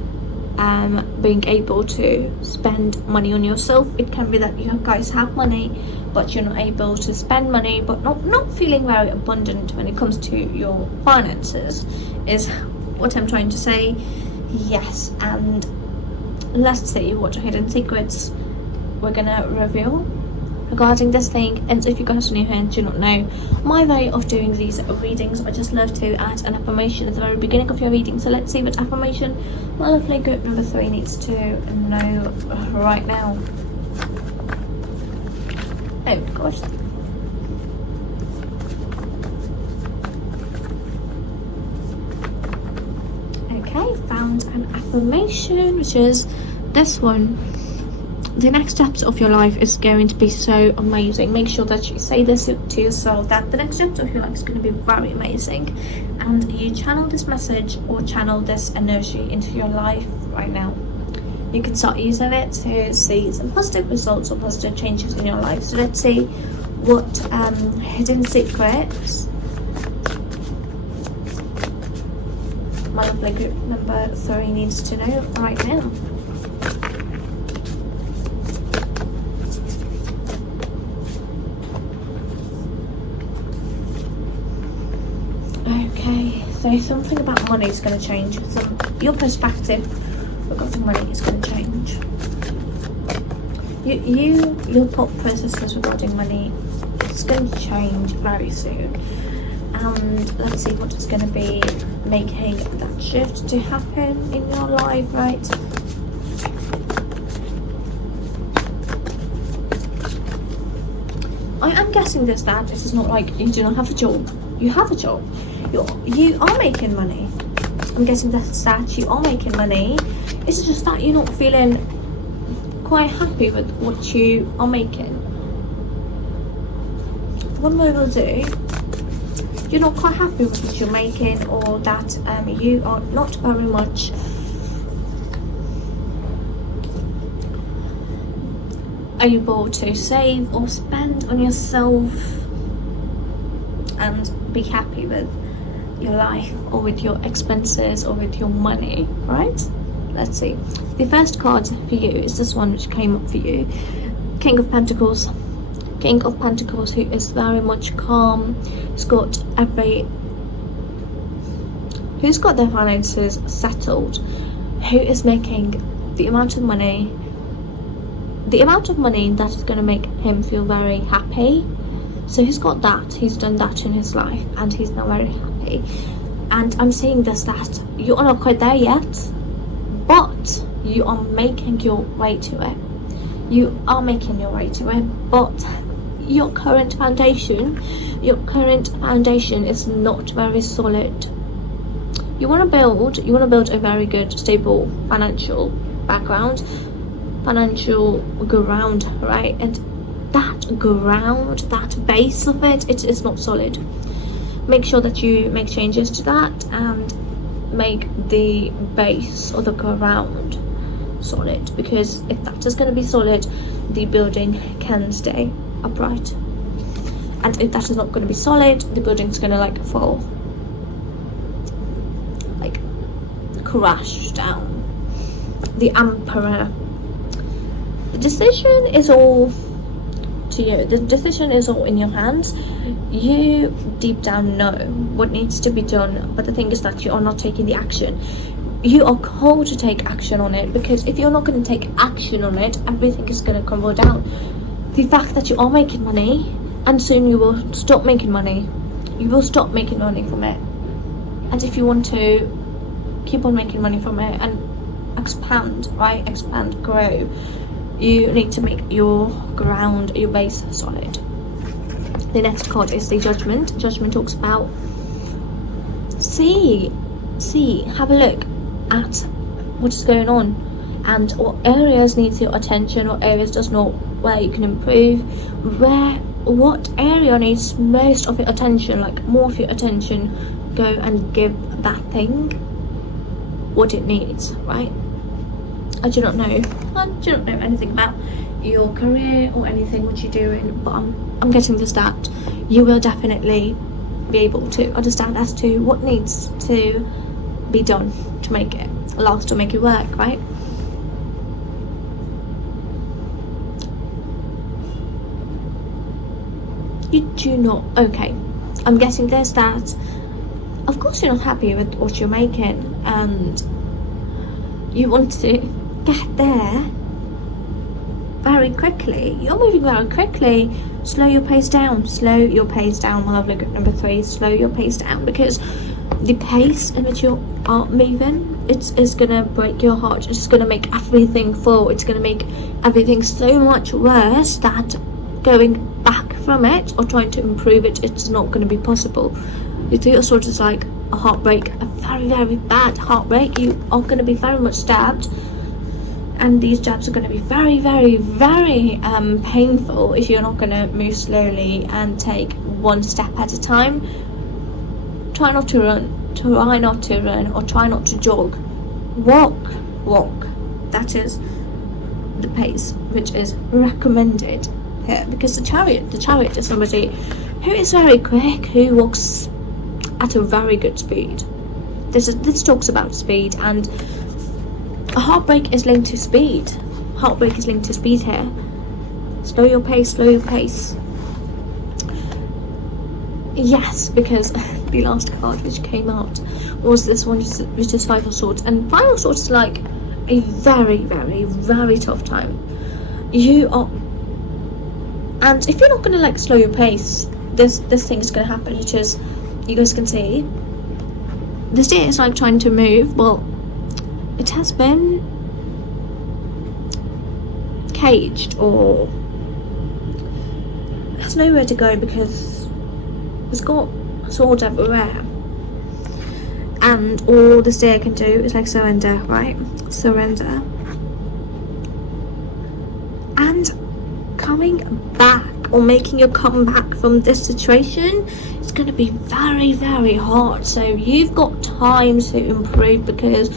being able to spend money on yourself. It can be that you guys have money but you're not able to spend money, but not feeling very abundant when it comes to your finances is what I'm trying to say. Yes, and let's see what hidden secrets we're gonna reveal regarding this thing. And if you guys are new here and do not know my way of doing these readings, I just love to add an affirmation at the very beginning of your reading. So let's see what affirmation my lovely group number 3 needs to know right now. Oh gosh. Okay, found an affirmation, which is this one. The next chapter of your life is going to be so amazing. Make sure that you say this to yourself, that the next chapter of your life is going to be very amazing, and you channel this message or channel this energy into your life right now. you can start using it to see some positive results or positive changes in your life. So let's see what hidden secrets my lovely group number 3 needs to know right now. Okay, so something about money is going to change. Your perspective regarding money is going to change. Your thought processes regarding money is going to change very soon. And let's see what is going to be making that shift to happen in your life, right? I am guessing this is not like you do not have a job. You have a job. You are making money. I'm guessing that you are making money. It's just that you're not feeling quite happy with what you are making. What I will do, you're not quite happy with what you're making, or that you are not very much able to save or spend on yourself and be happy with your life or with your expenses or with your money, right? Let's see. The first card for you is this one which came up for you. King of Pentacles. King of Pentacles, who is very much calm, who's got their finances settled, who is making the amount of money that is going to make him feel very happy. So he's got that, he's done that in his life, and he's now very happy. And I'm seeing this, that you are not quite there yet, but you are making your way to it. You are making your way to it, but your current foundation is not very solid. You want to build a very good, stable financial background, financial ground, right? And that ground, that base of it is not solid. Make sure that you make changes to that and make the base or the ground solid, because if that is going to be solid, the building can stay upright. And if that is not going to be solid, the building's going to fall, crash down. The Emperor. The decision is all to you. The decision is all in your hands. You deep down know what needs to be done, but the thing is that you are not taking the action. You are called to take action on it, because if you're not going to take action on it, everything is going to crumble down. The fact that you are making money, and soon you will stop making money. You will stop making money from it. And if you want to keep on making money from it and expand, right? Expand, grow. You need to make your ground, your base solid. The next card is the Judgment. Judgment talks about have a look at what is going on and what areas needs your attention, what areas does not, where you can improve, what area needs most of your attention, more of your attention. Go and give that thing what it needs, right? I do not know anything about your career or anything what you're doing, but I'm getting this that you will definitely be able to understand as to what needs to be done to make it last or make it work, right? You do not. Okay, I'm getting this that of course you're not happy with what you're making and you want to get there very quickly. You're moving very quickly. Slow your pace down, my lovely group number 3. Slow your pace down, because the pace in which you are moving, it's gonna break your heart. It's gonna make everything fall. It's gonna make everything so much worse that going back from it or trying to improve it, it's not gonna be possible. You're sort of like a heartbreak, a very, very bad heartbreak. You are going to be very much stabbed, and these jabs are going to be very, very, very painful if you're not going to move slowly and take one step at a time. Try not to run, or try not to jog. Walk, that is the pace which is recommended here, because the chariot is somebody who is very quick, who walks at a very good speed. This talks about speed, and a heartbreak is linked to speed. Heartbreak is linked to speed here. Slow your pace. Yes, because the last card which came out was this one, which is Five of Swords, and Five of Swords is like a very, very, very tough time. And if you're not gonna like slow your pace, this thing is gonna happen, which is, you guys can see, this day is like trying to move. Well, it has been caged, or has nowhere to go, because it's got swords everywhere, and all this day can do is like surrender, right? Surrender. And coming back, or making a comeback from this situation, it's going to be very, very hard. So you've got time to improve, because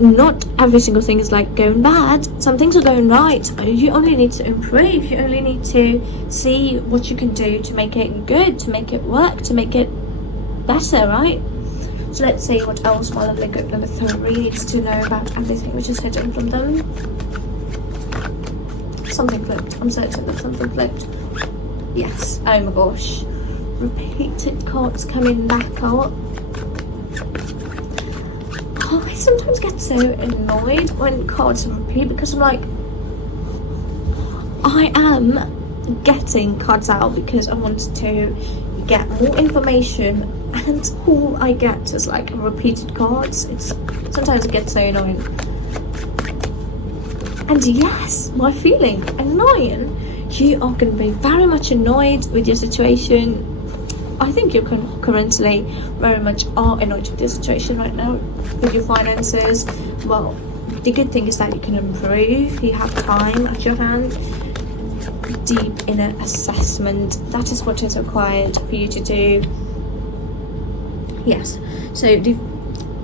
not every single thing is like going bad. Some things are going right. You only need to improve. You only need to see what you can do to make it good, to make it work, to make it better, right? So let's see what else my lovely group number 3 needs to know about everything which is hidden from them. Something flipped. I'm certain that something flipped. Yes. Oh my gosh. Repeated cards coming back out. Oh, I sometimes get so annoyed when cards repeat, because I'm like, I am getting cards out because I want to get more information, and all I get is like repeated cards. Sometimes it gets so annoying. And yes, my feeling annoying. You are going to be very much annoyed with your situation. I think you currently very much are annoyed with your situation right now, with your finances. Well, the good thing is that you can improve. You have time at your hand. Deep inner assessment, that is what is required for you to do. Yes, so the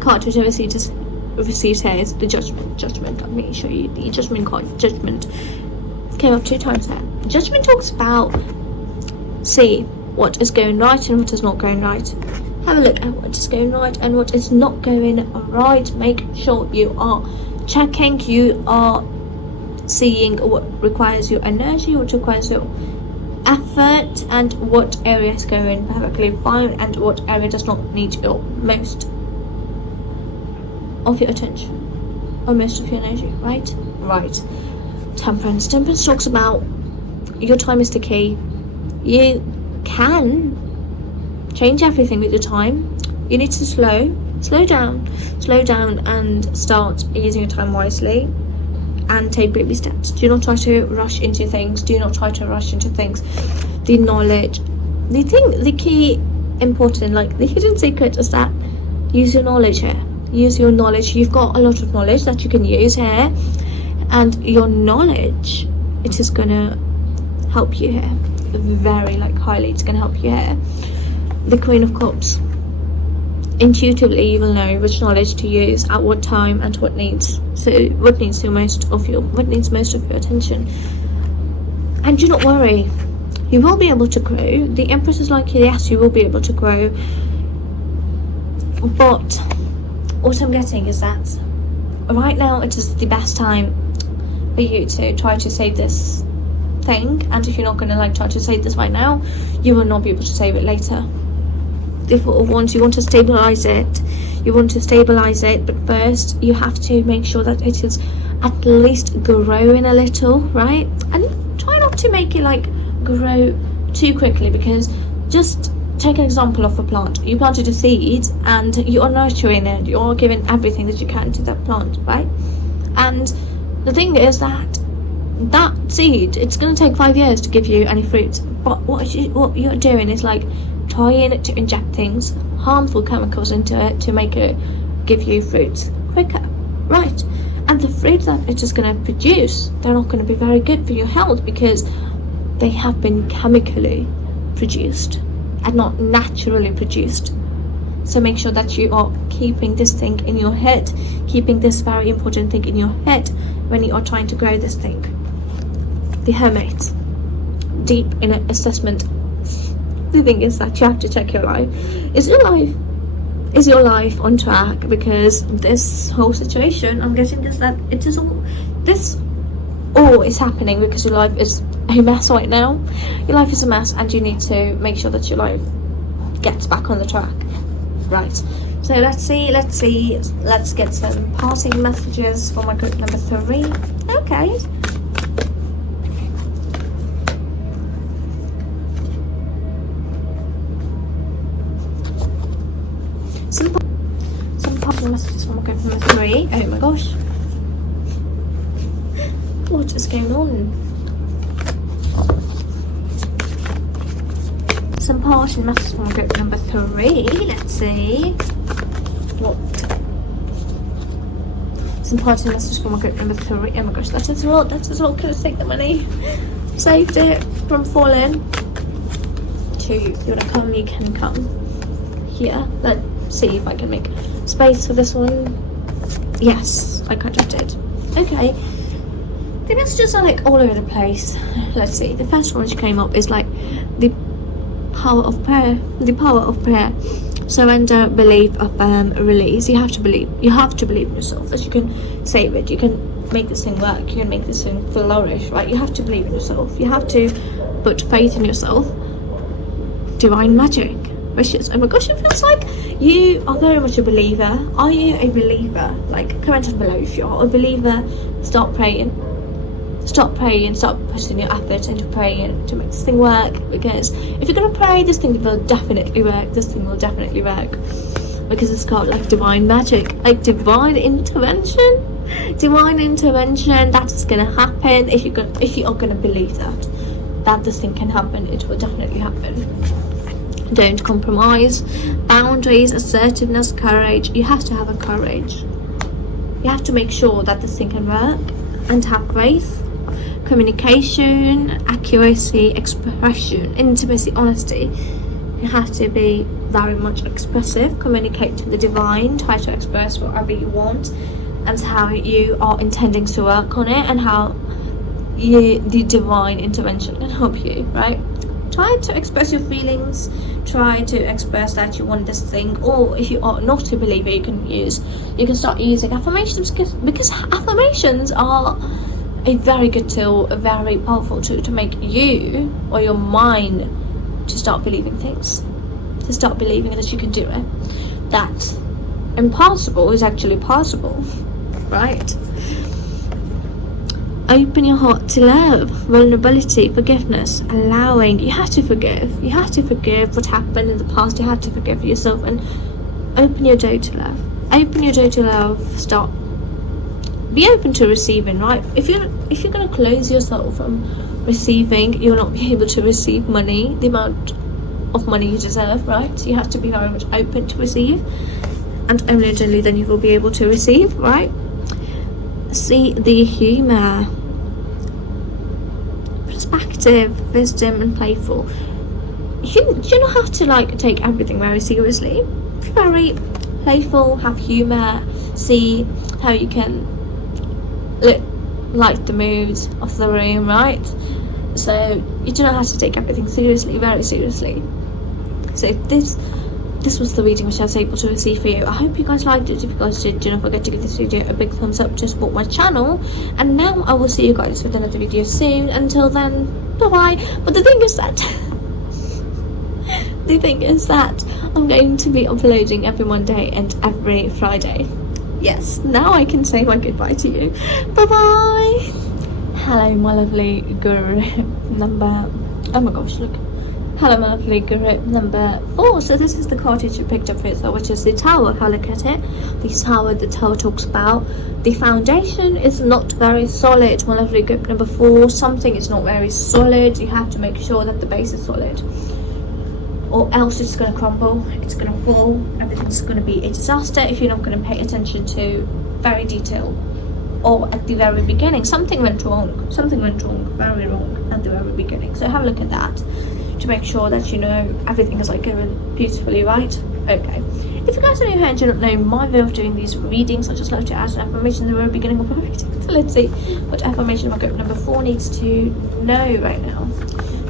card which I received here is the Judgment. Let me show you the Judgment card. Judgment came up 2 times there. Judgment talks about, see what is going right and what is not going right. Have a look at what is going right and what is not going right. Make sure you are checking, you are seeing what requires your energy, what requires your effort, and what area is going perfectly fine and what area does not need your most of your attention or most of your energy, right? Temperance talks about your time is the key. You can change everything with your time. You need to slow down and start using your time wisely, and take baby steps. Do not try to rush into things. The knowledge, the key important, like the hidden secret is that use your knowledge here. Use your knowledge. You've got a lot of knowledge that you can use here, and your knowledge, it is gonna help you here very highly. It's gonna help you here. The Queen of Cups, intuitively you will know which knowledge to use at what time and what needs most of your attention. And do not worry, you will be able to grow. The Empress is like, yes, you will be able to grow, but what I'm getting is that right now it is the best time for you to try to save this thing, and if you're not gonna try to save this right now, you will not be able to save it later. Therefore, once you want to stabilize it, but first you have to make sure that it is at least growing a little, right? And try not to make it grow too quickly, because just take an example of a plant. You planted a seed and you are nurturing it, you're giving everything that you can to that plant, right? And the thing is that seed, it's going to take 5 years to give you any fruit, but what you're doing is trying to inject things, harmful chemicals into it to make it give you fruits quicker, right? And the fruits that it is going to produce, they're not going to be very good for your health, because they have been chemically produced and not naturally produced. So make sure that you are keeping this thing in your head, keeping this very important thing in your head when you are trying to grow this thing. The Hermit, deep inner assessment. The thing is that you have to check your life. Is your life on track? Because this whole situation, I'm getting this, that it is all is happening because your life is a mess right now. Your life is a mess, and you need to make sure that your life gets back on the track. Right, so let's get some parting messages for my group number 3. Okay. Some parting messages for my group number 3. Oh my gosh, what is going on? Some parting messages for my group number 3. Let's see. What? Some parting messages for my group number 3. Oh my gosh, that is all. Could I take the money? Saved it from falling. 2. You wanna come? You can come. Here. Let's see if I can make space for this one. Yes, I kind of did. Okay. The messages are like all over the place. Let's see. The first one which came up is like the power of prayer. The power of prayer. Surrender, believe, affirm, release. You have to believe in yourself that you can save it, you can make this thing work, you can make this thing flourish, right? You have to believe in yourself, you have to put faith in yourself. Divine magic, wishes. Oh my gosh, it feels like you are very much a believer. Are you a believer? Like, comment down below if you're a believer. Start praying, start putting your effort into praying to make this thing work, because if you're going to pray, this thing will definitely work. Because it's got like divine magic, like divine intervention. That is going to happen if you are going to believe that this thing can happen. It will definitely happen. Don't compromise. Boundaries, assertiveness, courage. You have to have a courage. You have to make sure that this thing can work, and have faith. Communication, accuracy, expression, intimacy, honesty. You have to be very much expressive, communicate to the divine, try to express whatever you want and how you are intending to work on it, and how the divine intervention can help you, right? Try to express your feelings, try to express that you want this thing. Or if you are not a believer, you can start using affirmations, because affirmations are a very good tool, a very powerful tool to make you or your mind to start believing things, to start believing that you can do it, that impossible is actually possible, right? Open your heart to love, vulnerability, forgiveness, allowing. You have to forgive what happened in the past. You have to forgive yourself and open your door to love. Start, be open to receiving, right? If you're going to close yourself from receiving, you'll not be able to receive money, the amount of money you deserve, right? So you have to be very much open to receive, and only then you will be able to receive, right? See the humour, perspective, wisdom, and playful. You don't have to like take everything very seriously. Be very playful, have humour, see how you can light the mood of the room, right? So you do not have to take everything seriously, very seriously. So this was the reading which I was able to receive for you. I hope you guys liked it. If you guys did, do not forget to give this video a big thumbs up to support my channel. And now I will see you guys with another video soon. Until then, bye bye. But the thing is that I'm going to be uploading every Monday and every Friday. Yes, now I can say my goodbye to you. Bye bye. Hello, my lovely group number. Oh my gosh, look. Hello, my lovely group number 4. So this is the cottage you picked up for yourself, which is the tower. Have a look at it. The tower talks about the foundation is not very solid. My lovely group number 4. Something is not very solid. You have to make sure that the base is solid, or else it's going to crumble, it's going to fall, everything's going to be a disaster if you're not going to pay attention to very detail, or at the very beginning. Something went wrong, very wrong at the very beginning. So have a look at that to make sure that you know everything is like going beautifully, right? Okay. If you guys are new here and do not know my way of doing these readings, I just love to add an affirmation in the very beginning of my reading. So let's see what affirmation my group number 4 needs to know right now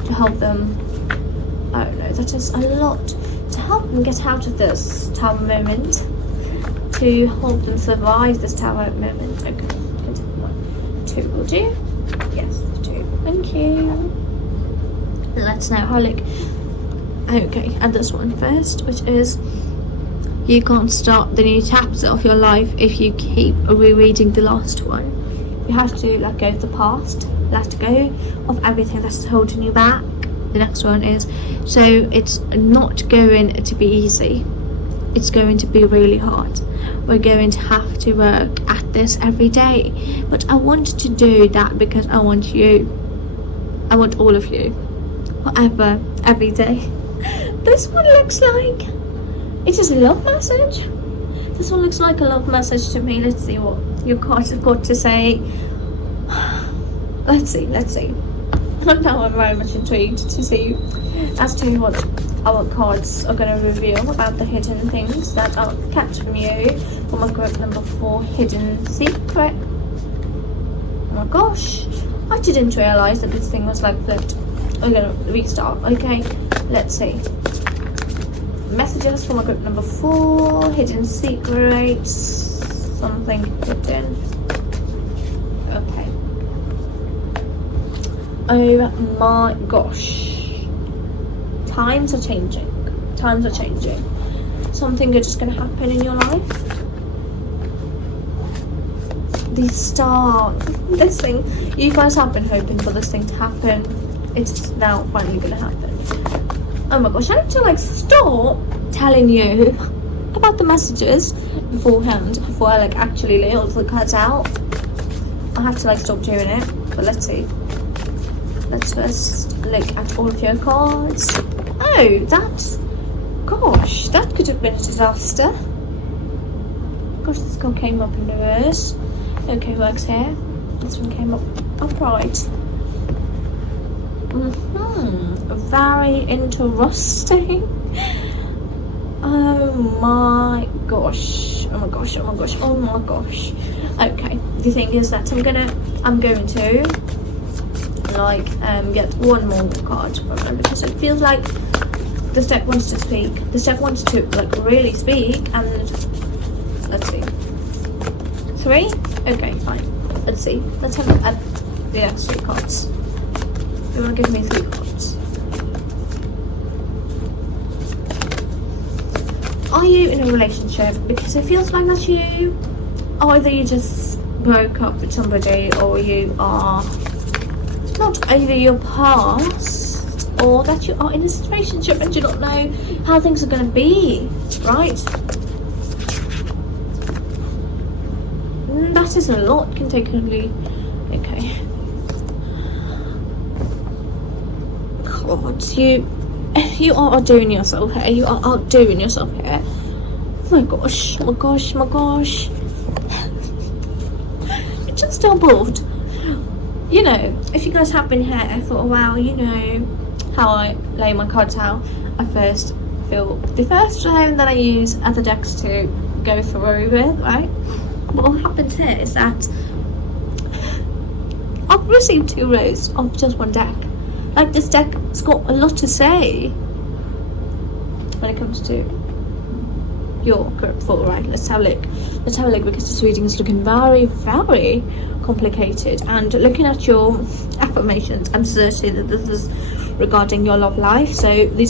to help them. Oh no, that is a lot. To help them get out of this tower moment. To help them survive this tower moment. Okay, 1, 2 will do. Yes, 2. Thank you. Let's now have a look. Okay, and this one first, which is you can't start the new chapter of your life if you keep rereading the last one. You have to let go of the past, let go of everything that's holding you back. The next one is, so it's not going to be easy. It's going to be really hard. We're going to have to work at this every day. But I want to do that because I want you. I want all of you. Whatever, every day. This one looks like it is a love message. This one looks like a love message to me. Let's see what your cards have got to say. Let's see. Now I'm very much intrigued to see as to what our cards are going to reveal about the hidden things that are kept from you for my group number 4, hidden secret. Oh my gosh, I didn't realise that this thing was like that. We're going to restart. Okay, let's see. Messages from my group number 4, hidden secrets, something hidden. Okay. Oh my gosh. Times are changing. Something good is going to happen in your life. The star. This thing. You guys have been hoping for this thing to happen. It's now finally going to happen. Oh my gosh, I need to stop telling you about the messages beforehand before I actually lay all the cards out. I have to stop doing it, but let's see. Let's first look at all of your cards. Oh, gosh, that could have been a disaster. Gosh, this card came up in reverse. Okay, works here. This one came up upright. Very interesting. Oh my gosh. Okay, the thing is that I'm going to get one more card from them because it feels like this deck wants to speak. This deck wants to really speak, and let's see. 3? Okay, fine. Let's see. Let's have a look at the extra cards. You want to give me 3 cards. Are you in a relationship? Because it feels like that either you just broke up with somebody, or you are not over your past, or that you are in a situationship and you don't know how things are going to be, right? That is a lot. Can take only. Okay. God, you are outdoing yourself here. You are outdoing yourself here. Oh my gosh. It just doubled. You know, if you guys have been here for a while, you know how I lay my cards out. I first feel the first time that I use other decks to go through with, right? But what happens here is that I've received 2 rows of just one deck. This deck's got a lot to say when it comes to your group 4, right? Let's have a look because this reading is looking very, very complicated. And looking at your affirmations, I'm certain that this is regarding your love life. So the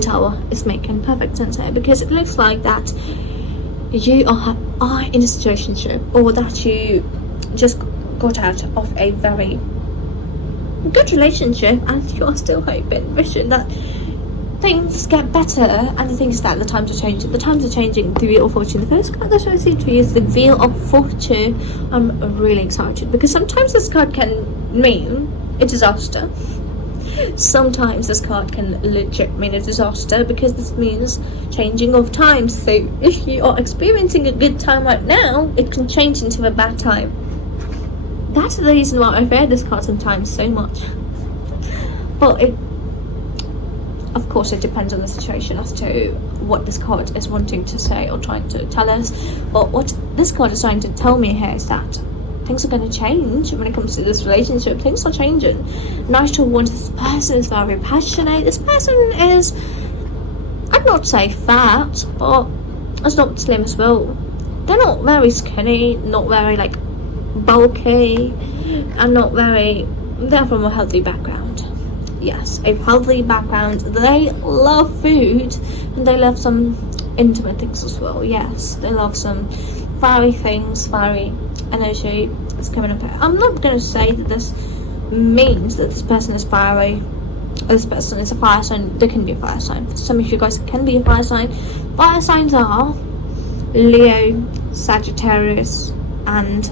tower is making perfect sense here, because it looks like that you are in a situationship, or that you just got out of a very good relationship and you are still hoping, wishing that things get better. And the thing is that the times are changing. The Wheel of Fortune. The first card that I see to you is the Wheel of Fortune. I'm really excited because sometimes this card can mean a disaster. Sometimes this card can legit mean a disaster, because this means changing of times. So if you are experiencing a good time right now, it can change into a bad time. That's the reason why I fear this card sometimes so much. But Of course, it depends on the situation as to what this card is wanting to say or trying to tell us. But what this card is trying to tell me here is that things are going to change when it comes to this relationship. Things are changing. Knight of Wands, this person is very passionate. This person is, I'd not say fat, but it's not slim as well. They're not very skinny, not very like bulky, and not very, they're from a healthy background. Yes, a healthy background. They love food, and they love some intimate things as well. Yes, they love some fiery things, fiery energy is coming up here. I'm not going to say that this means that this person is fiery. This person is a fire sign. They can be a fire sign. For some of you guys can be a fire sign. Fire signs are Leo, Sagittarius, and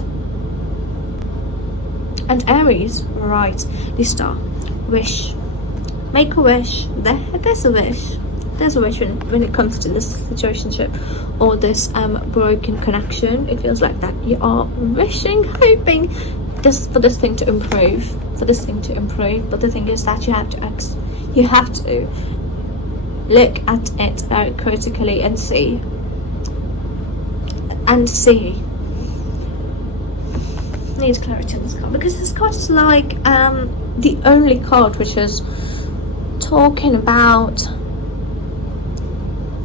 Aries. Right, the star. Wish. Make a wish. There's a wish. There's a wish when it comes to this situationship or this broken connection. It feels like that you are wishing, hoping for this thing to improve. But the thing is that you have to look at it very critically and see. Need clarity on this card, because this card is like the only card which is talking about,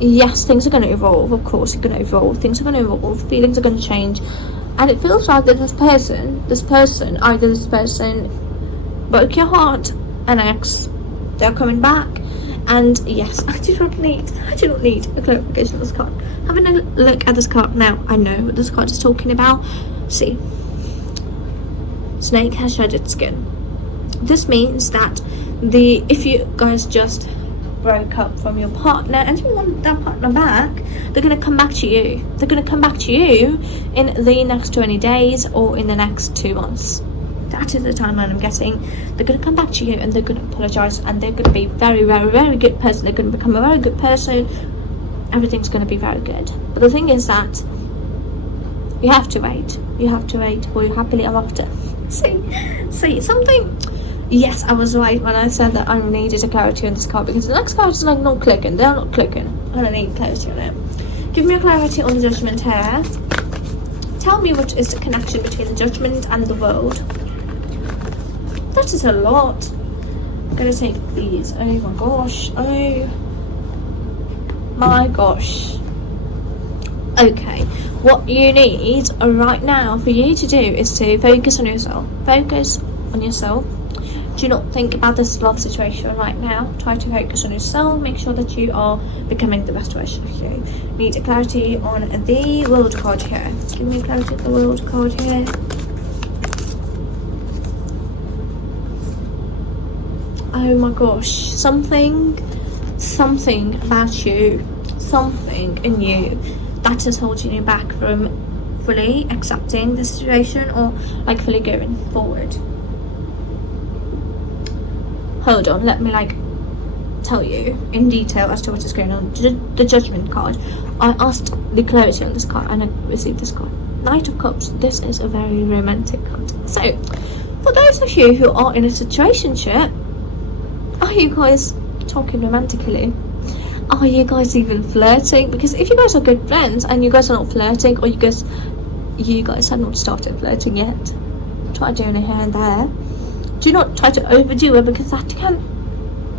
yes, things are going to evolve. Of course they're going to evolve. Things are going to evolve. Feelings are going to change, and it feels like that this person broke your heart, an ex, they're coming back. And yes, I do not need a clarification of this card. Having a look at this card now, I know what this card is talking about. See, snake has shed its skin. This means that if you guys just broke up from your partner and you want that partner back, they're going to come back to you. They're going to come back to you in the next 20 days or in the next 2 months. That is the timeline I'm getting. They're going to come back to you and they're going to apologize, and they're going to be very, very, very good person. They're going to become a very good person. Everything's going to be very good. But the thing is that you have to wait. You have to wait for you happily ever after. See something. Yes, I was right when I said that I needed a clarity on this card, because the next card is like not clicking. They're not clicking. I don't need clarity on it. Give me a clarity on the Judgment here. Tell me what is the connection between the Judgment and the World. That is a lot. I'm gonna take these. Oh my gosh. Oh my gosh. Okay, what you need right now for you to do is to focus on yourself. Focus on yourself. Do not think about this love situation right now. Try to focus on yourself. Make sure that you are becoming the best version of you. Need a clarity on the World card here. Give me clarity on the World card here. Oh my gosh, something about you, something in you that is holding you back from fully accepting the situation or like fully going forward. Hold on, let me like tell you in detail as to what is going on. The Judgment card. I asked the clarity on this card and I received this card. Knight of Cups. This is a very romantic card. So, for those of you who are in a situationship, are you guys talking romantically? Are you guys even flirting? Because if you guys are good friends and you guys are not flirting, or you guys have not started flirting yet, try doing it here and there. Do not try to overdo it, because that can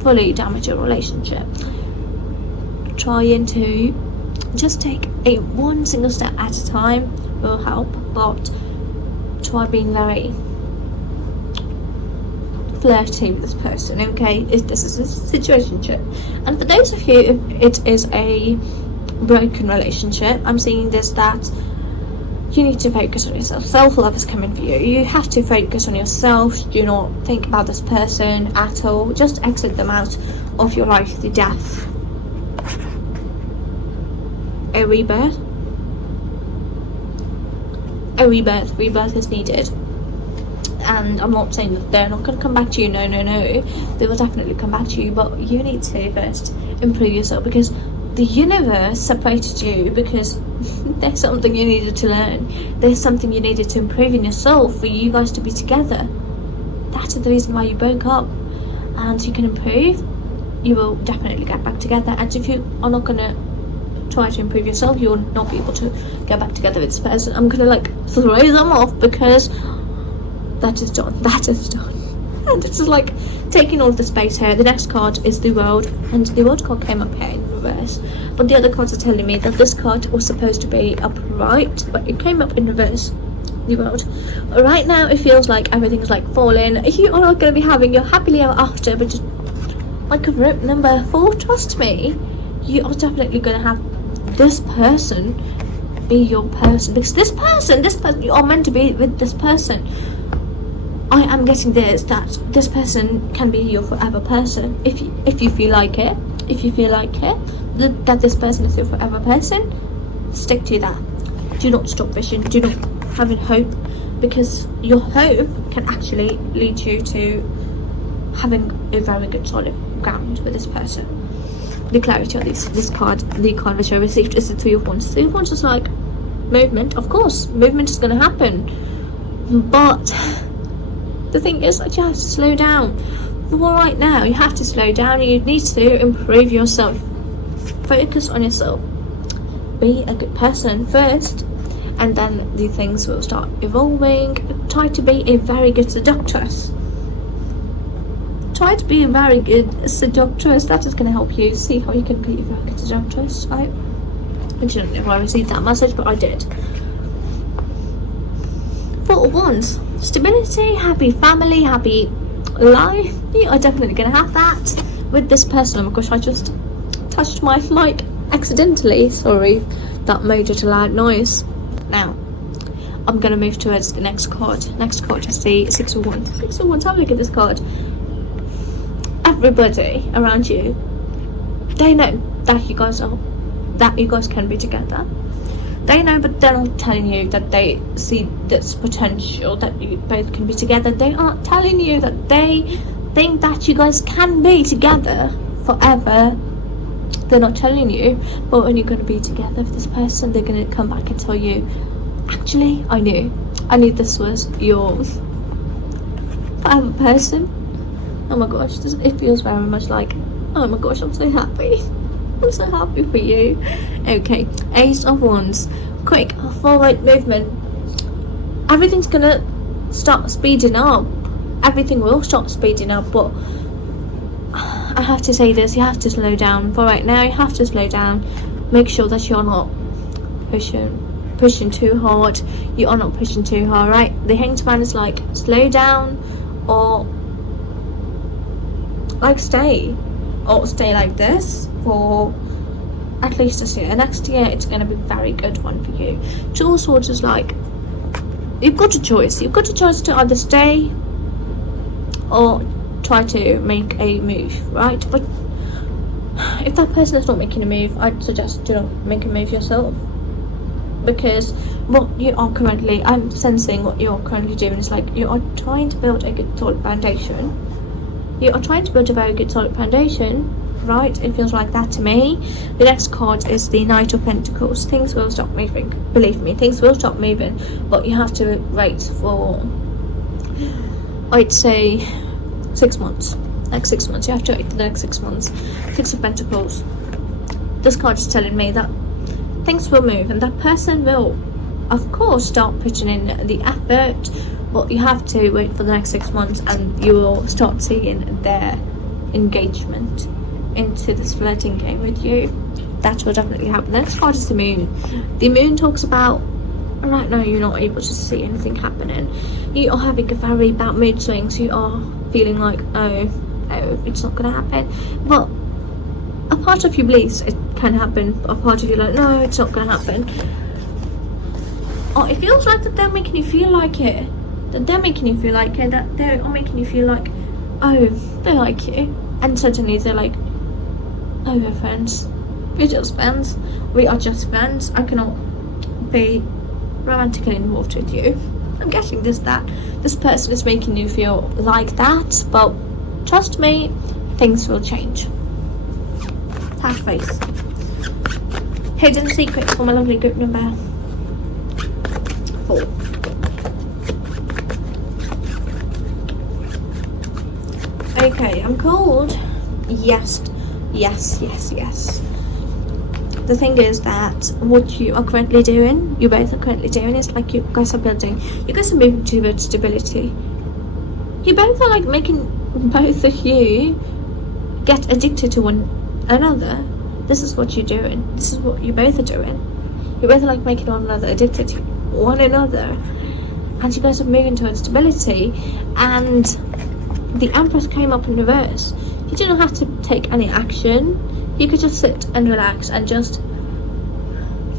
fully damage your relationship. Trying to just take one single step at a time will help, but try being very flirty with this person, okay, if this is a situationship. And for those of you, if it is a broken relationship, I'm seeing this that you need to focus on yourself. Self-love is coming for you. You have to focus on yourself. Do not think about this person at all. Just exit them out of your life. The death. A rebirth. Rebirth is needed. And I'm not saying that they're not going to come back to you. No. They will definitely come back to you. But you need to first improve yourself, because the universe separated you because there's something you needed to learn. There's something you needed to improve in yourself for you guys to be together. That is the reason why you broke up. And you can improve. you will definitely get back together. And if you are not gonna try to improve yourself, you will not be able to get back together with this person. I'm gonna like throw them off because that is done. And it's just like taking all of the space here. The next card is the World, and the World card came up here in reverse, but the other cards are telling me that this card was supposed to be upright, but it came up in reverse. The World. Right now it feels like everything's like falling. You are not going to be having your happily ever after, but just like a rope number 4, trust me, you are definitely going to have this person be your person, because this person, you are meant to be with this person. I am getting this, that this person can be your forever person if you feel like it. If you feel like it, that this person is your forever person, stick to that. Do not stop vision. Do not having hope, because your hope can actually lead you to having a very good solid ground with this person. The clarity on this card, the card which I received, is the Three of Wands. Three of Wands is like movement. Of course, movement is going to happen, but the thing is that you have to slow down. For right now, you have to slow down. You need to improve yourself. Focus on yourself. Be a good person first, and then the things will start evolving. Try to be a very good seductress. Try to be a very good seductress. That is going to help you see how you can be a very good seductress, right? I don't know if I received that message, but I did. Four of Wands. Stability, happy family, happy life. You are definitely going to have that with this person. Oh my gosh, I just touched my mic accidentally. Sorry, that made it a loud noise. Now, I'm going to move towards the next card. Next card is the Six of Wands. Six of Wands, have a look at this card. Everybody around you, they know that you guys can be together. They know, but they're not telling you that they see this potential that you both can be together. They aren't telling you that they think that you guys can be together forever. They're not telling you, but when you're going to be together with this person, they're going to come back and tell you, actually, I knew this was your forever person. Oh my gosh, it feels very much like, oh my gosh, I'm so happy. I'm so happy for you. Okay, Ace of Wands. Quick, forward movement. Everything's gonna start speeding up. Everything will start speeding up, but I have to say this, you have to slow down. For right now, you have to slow down. Make sure that you're not pushing too hard. You are not pushing too hard, right? The Hanged Man is like, slow down, or like stay like this for at least this year. Next year it's going to be a very good one for you. Two of Swords is like, you've got a choice to either stay or try to make a move, right? But if that person is not making a move, I'd suggest do not make a move yourself, because I'm sensing what you're currently doing is like, you are trying to build a good solid foundation. You are trying to build a very good solid foundation, right? It feels like that to me. The next card is the Knight of Pentacles. Things will stop moving. Believe me, things will stop moving. But you have to wait for, I'd say, 6 months. Next 6 months. You have to wait for the next 6 months. Six of Pentacles. This card is telling me that things will move, and that person will, of course, start putting in the effort. But you have to wait for the next 6 months, and you will start seeing their engagement into this flirting game with you. That will definitely happen. The next card is the Moon. The Moon talks about, right now you're not able to see anything happening. You are having a very bad mood swings. You are feeling like, oh, it's not going to happen. But a part of you believes it can happen. A part of you like, no, it's not going to happen. Oh, it feels like that they're making you feel like it. That they are making you feel like, oh, they like you, and suddenly they're like, oh, we're friends, we're just friends, we are just friends, I cannot be romantically involved with you. I'm getting that this person is making you feel like that, but trust me, things will change. Have faith. Hidden secrets for my lovely group number 4. Okay, I'm cold. yes. The thing is that what you are currently doing, you both are currently doing, is like you guys are moving towards stability. You both are like making both of you get addicted to one another. This is what you're doing. This is what you both are doing. You both are like making one another addicted to one another, and you guys are moving towards stability. And the Empress came up in reverse. You didn't have to take any action. You could just sit and relax and just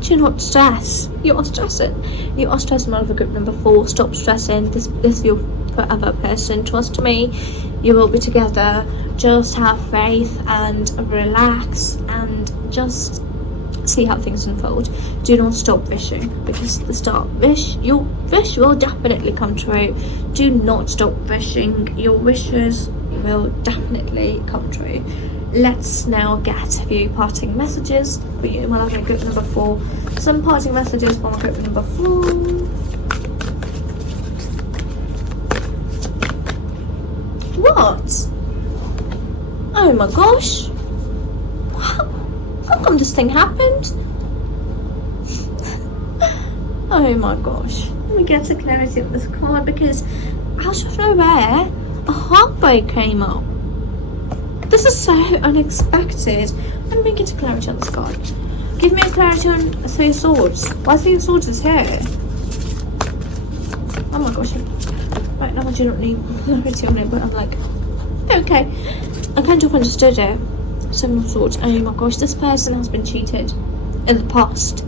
do not stress. You are stressing. You are stressing out of group number 4. Stop stressing. This is your forever person. Trust me, you will be together. Just have faith and relax and just see how things unfold. Do not stop wishing, because your wish will definitely come true. Do not stop wishing. Your wishes will definitely come true. Let's now get a few parting messages for you. We'll have group number 4. Some parting messages from group number 4. What? Oh my gosh. How come this thing happened? Oh my gosh. Let me get the clarity of this card, because out of nowhere, a heartbreak came up. This is so unexpected. Let me get a clarity on this card. Give me a clarity on 3 Swords. Why 3 Swords is here? Oh my gosh. Right now I do not need clarity on it, but I'm like, okay. I kind of understood it. 7 of Swords. Oh my gosh, this person has been cheated in the past.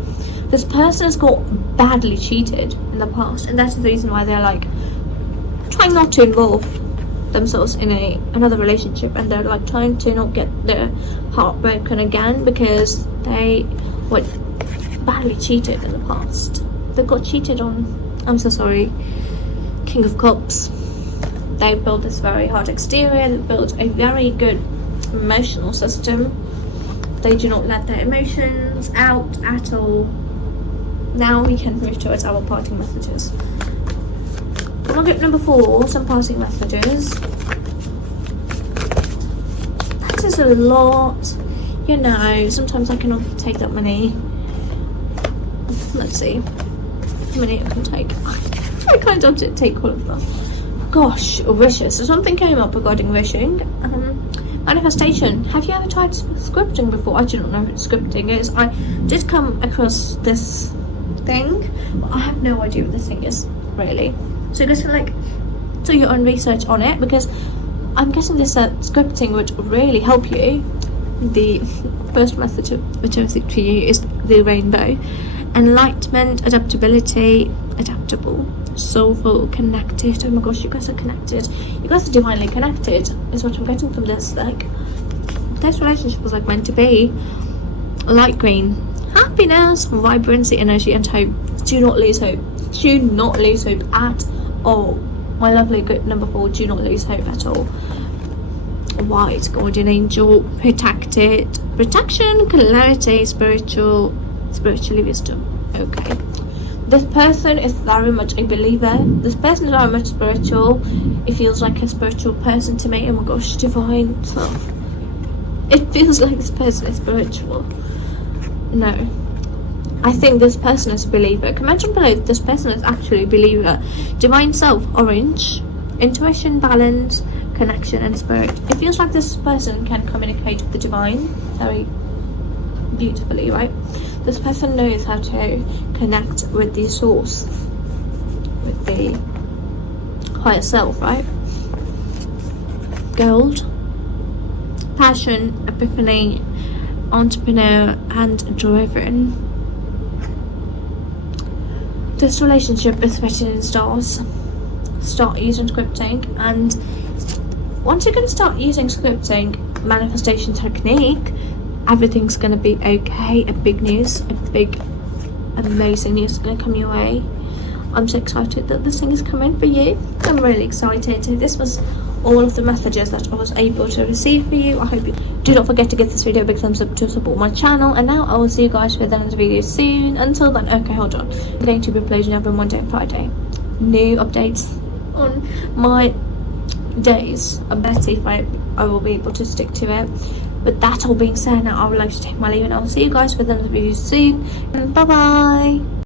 This person has got badly cheated in the past, and that's the reason why they're like trying not to involve themselves in another relationship, and they're like trying to not get their heart broken again, because they were badly cheated in the past. They got cheated on, I'm so sorry, King of Cups. They built this very hard exterior. They built a very good emotional system. They do not let their emotions out at all. Now we can move towards our parting messages. On group number 4, some parting messages. That is a lot. You know, sometimes I cannot take that many. Let's see how many I can take. I can't take all of them. Gosh, wishes. So something came up regarding wishing. Manifestation. Have you ever tried scripting before? I do not know what scripting is. I did come across this thing, but I have no idea what this thing is, really. So you're just like do your own research on it, because I'm guessing this scripting would really help you. The first message which I think for you is the rainbow. Enlightenment, adaptability, adaptable, soulful, connected. Oh my gosh, you guys are connected. You guys are divinely connected is what I'm getting from this. Like, this relationship was like meant to be. Light green, happiness, vibrancy, energy, and hope. Do not lose hope. Do not lose hope at all. My lovely group number 4, do not lose hope at all. White, guardian angel, protected, protection, clarity, spiritually wisdom. Okay. This person is very much a believer. This person is very much spiritual. It feels like a spiritual person to me. Oh my gosh, divine self. It feels like this person is spiritual. No. I think this person is a believer. Comment down below if this person is actually a believer. Divine self, orange. Intuition, balance, connection, and spirit. It feels like this person can communicate with the divine very beautifully, right? This person knows how to connect with the source, with the higher self, right? Gold, passion, epiphany, entrepreneur, and driven. This relationship is written in stars. Start using scripting, and once you can start using scripting manifestation technique, everything's gonna be okay. A big amazing news is gonna come your way. I'm so excited that this thing is coming for you. I'm really excited. This was all of the messages that I was able to receive for you. I hope you do not forget to give this video a big thumbs up to support my channel, and now I will see you guys for the next video soon. Until then, okay, hold on, I'm going to be uploading every Monday and Friday new updates on my days. Let's see if I will be able to stick to it. But that all being said, now I would like to take my leave, and I'll see you guys with another video soon. Bye bye.